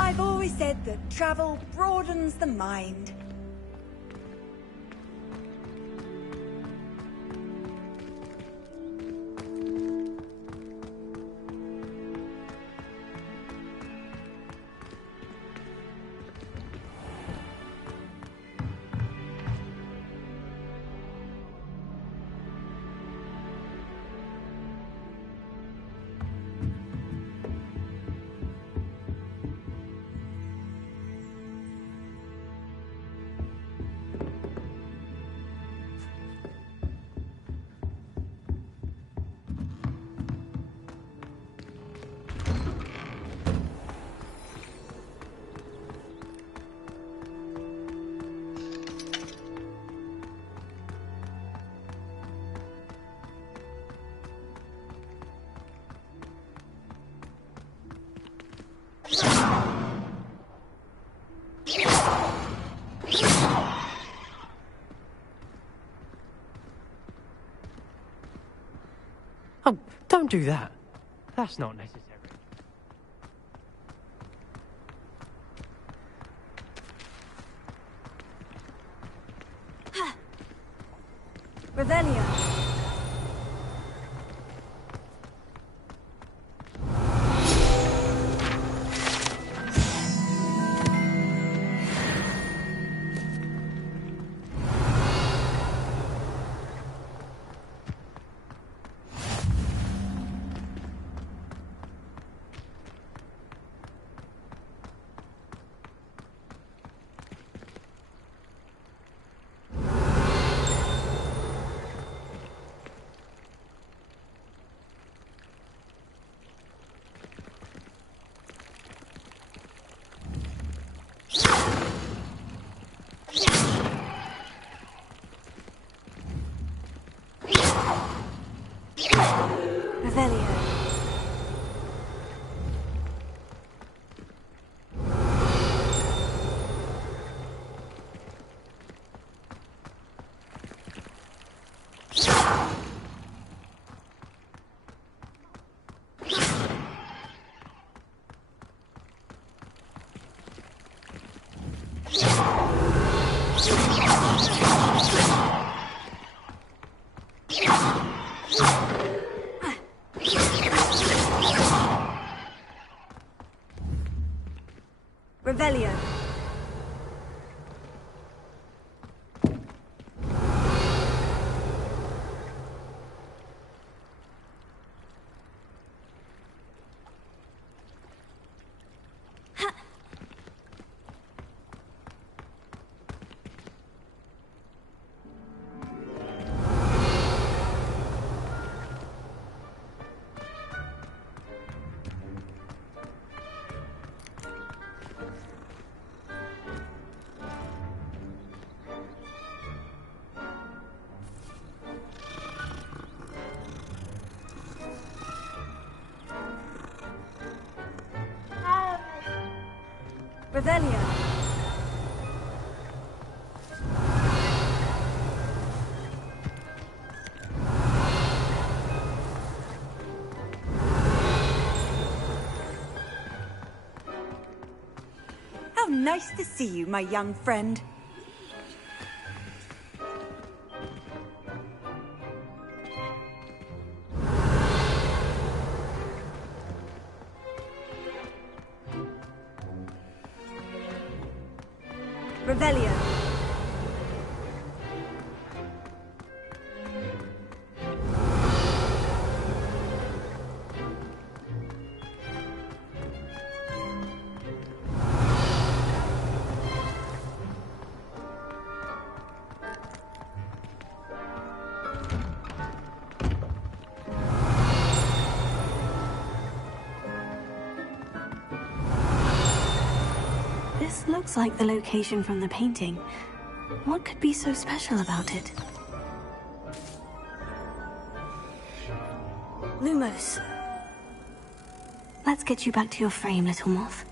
I've always said that travel broadens the mind. Oh, don't do that. That's not necessary. Revelio. Revelio. Yeah. Revelio. Revelio. How nice to see you, my young friend. Revelio. This looks like the location from the painting. What could be so special about it? Lumos. Let's get you back to your frame, little moth.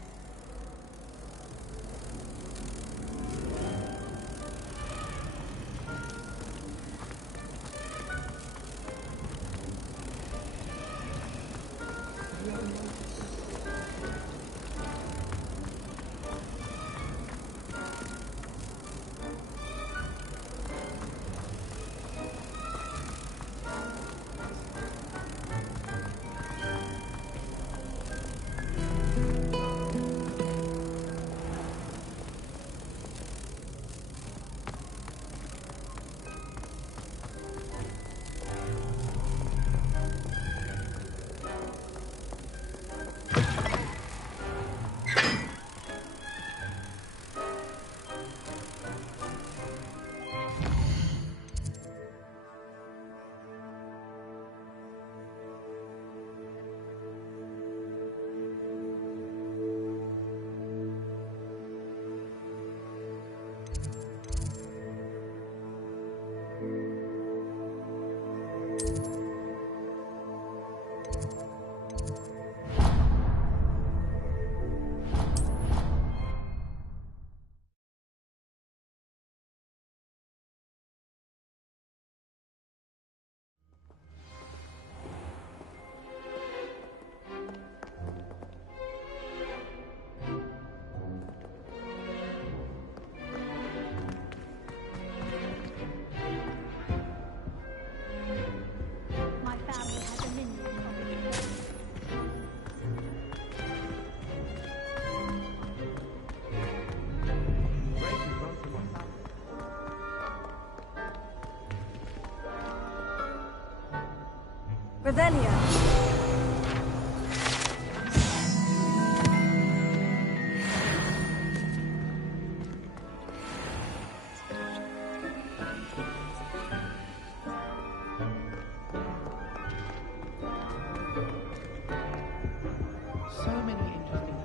Revelio. So many interesting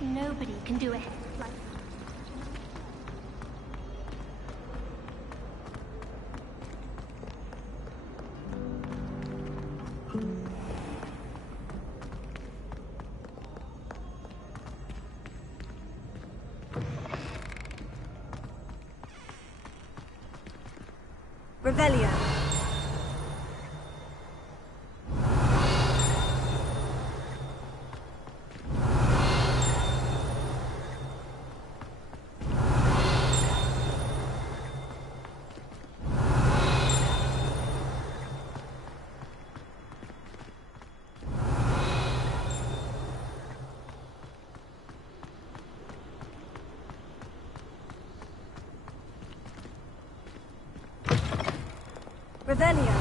Nobody can do it like Revelio. Revelio.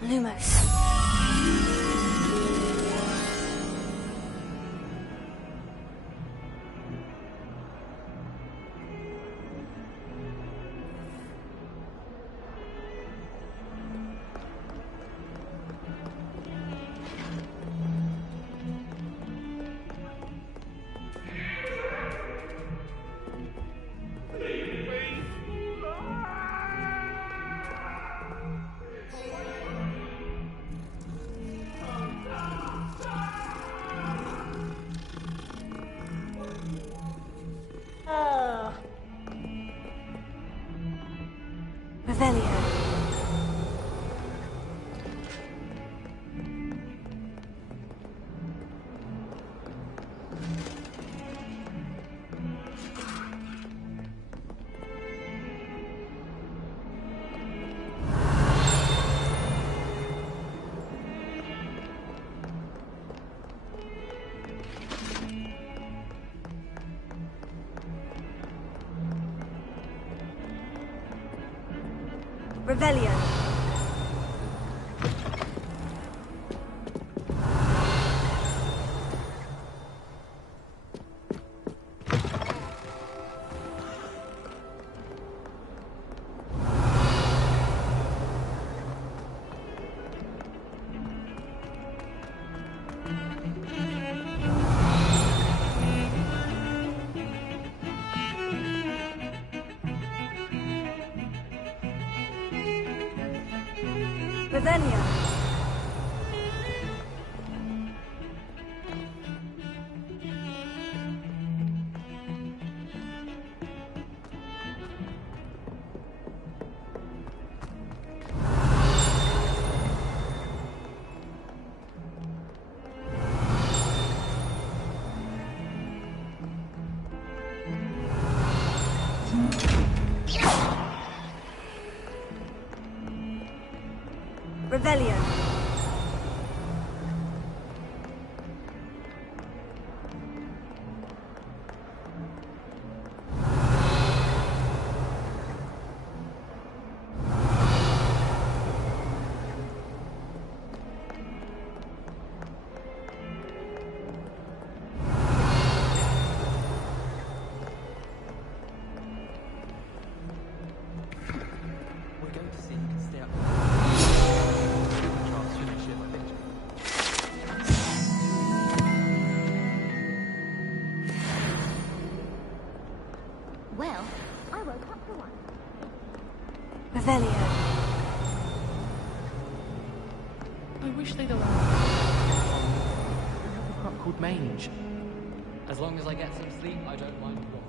Lumos. Revelio. Revelio. Revelio. Revelio. We're going to see if you can stay up. Charles, finish it, I think. Well, I woke up for one. Revelio. I wish they'd allow me. I have a crop called Mange. As long as I get some sleep, I don't mind what.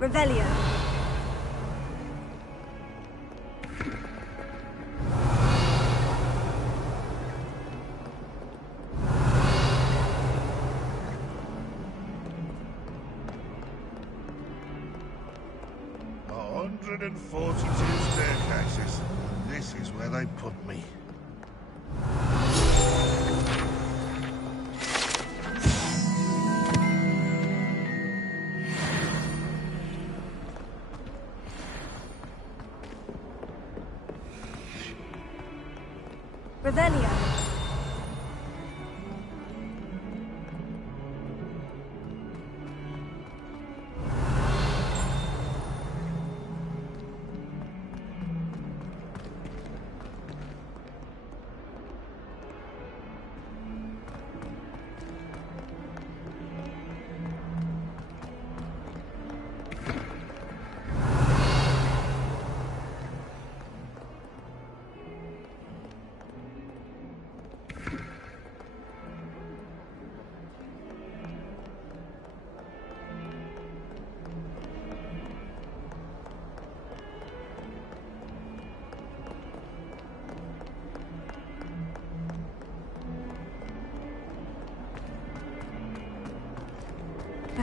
Revelio. A 142 staircases. This is where they put me. Revelio.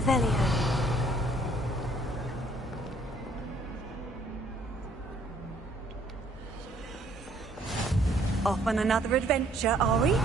Revelio. Off on another adventure, are we?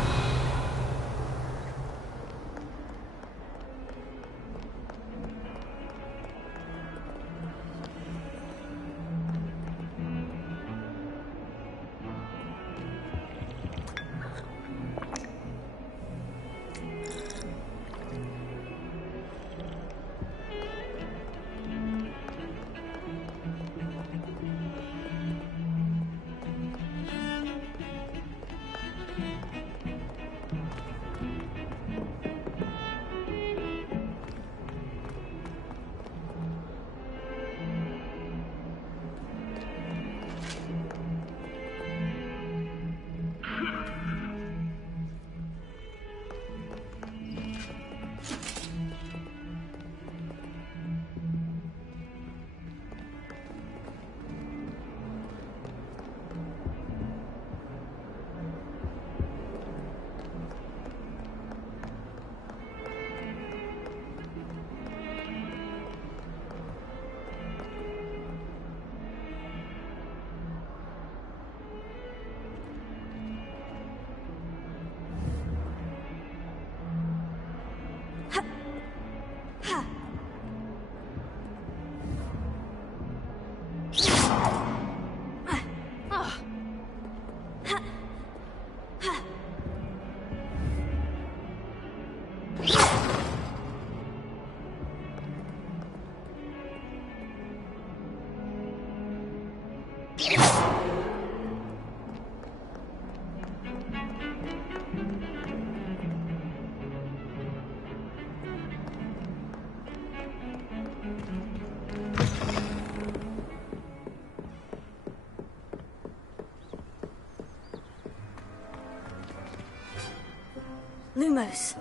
Lumos.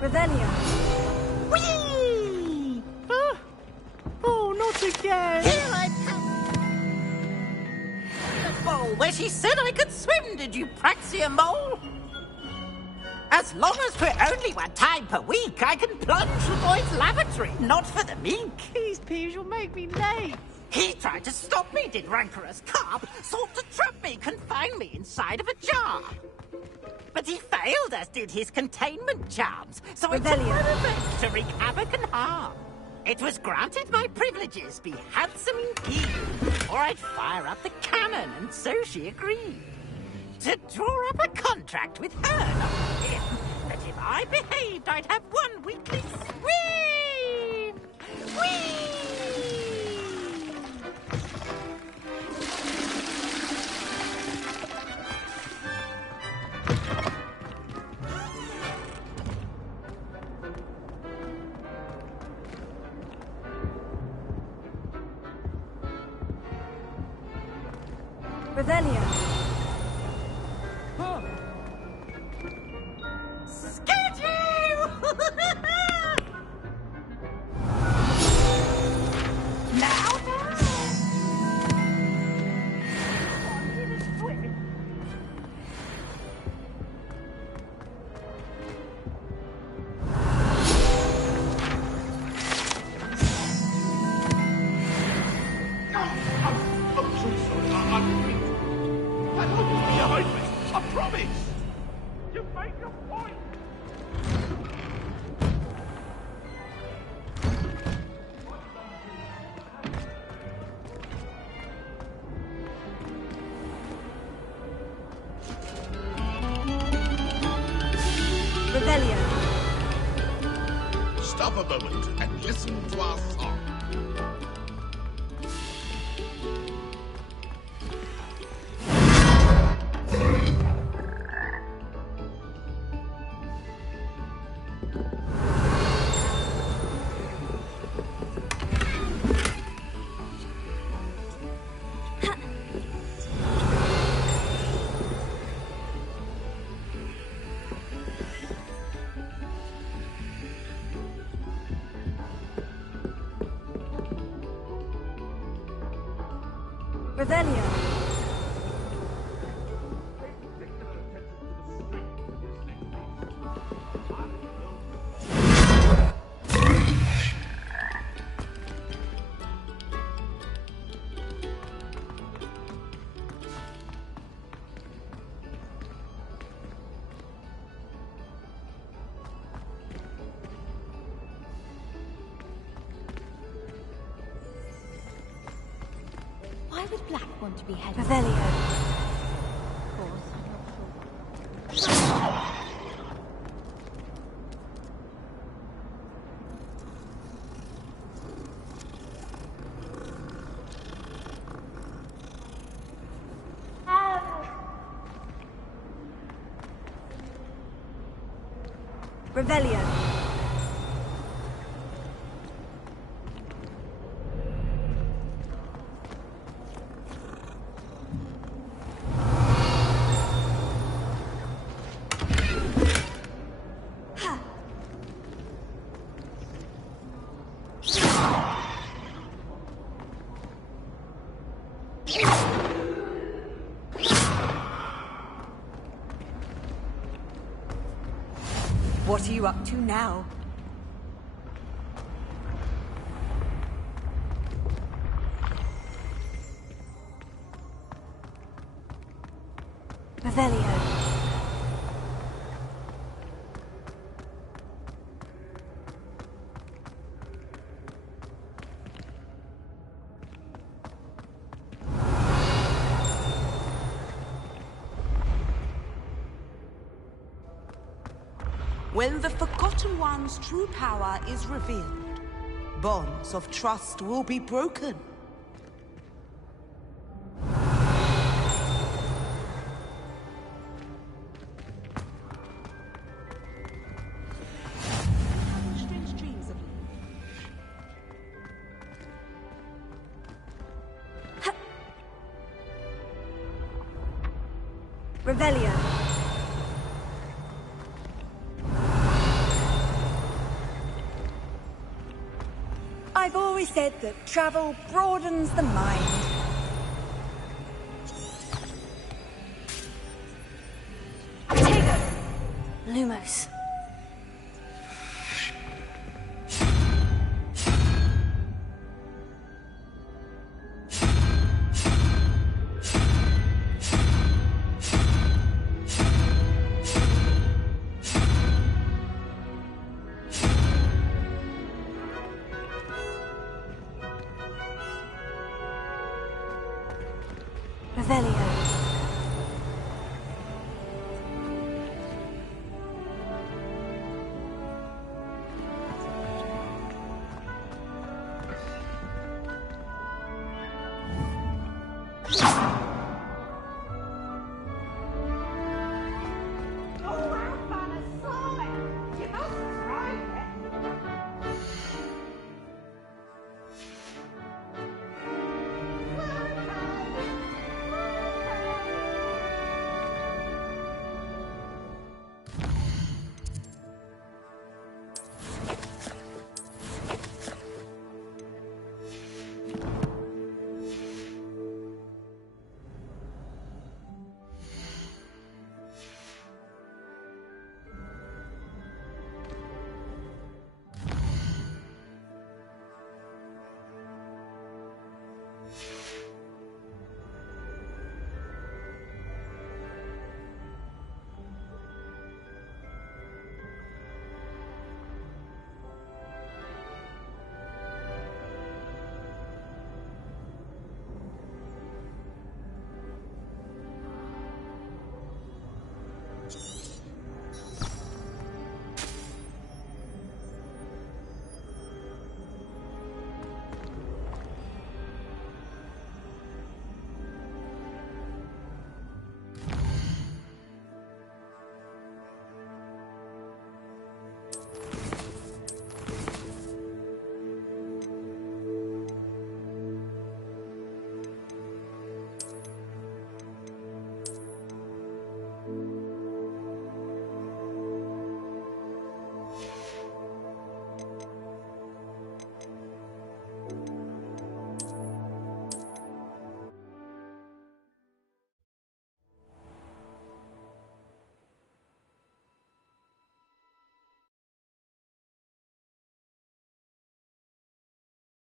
Revelio. Whee! Oh, not again! Here I come! The mole where she said I could swim, did you, Praxia Mole? As long as for only 1 time per week, I can plunge for boys' lavatory, not for the mink. These peas will make me late. He tried to stop me, did rancorous carp, sought to trap me, confine me inside of a jar. But he failed, as did his containment charms, so I took my revenge to wreak havoc and harm. It was granted my privileges be handsome indeed, or I'd fire up the cannon, and so she agreed. To draw up a contract with her, not with him, that if I behaved, I'd have 1 weekly swim! Whee! Revelio. Scared you! Now? I promise! You made your point! Revelio. Stop a moment and listen to our song. Revelio. Why would Black want to be head? Revelio. Of course, I'm not sure. Revelio. What are you up to now? Revelio. When the Forgotten One's true power is revealed, bonds of trust will be broken. Strange dreams of Revelio. I've always said that travel broadens the mind. Lumos. Revelio.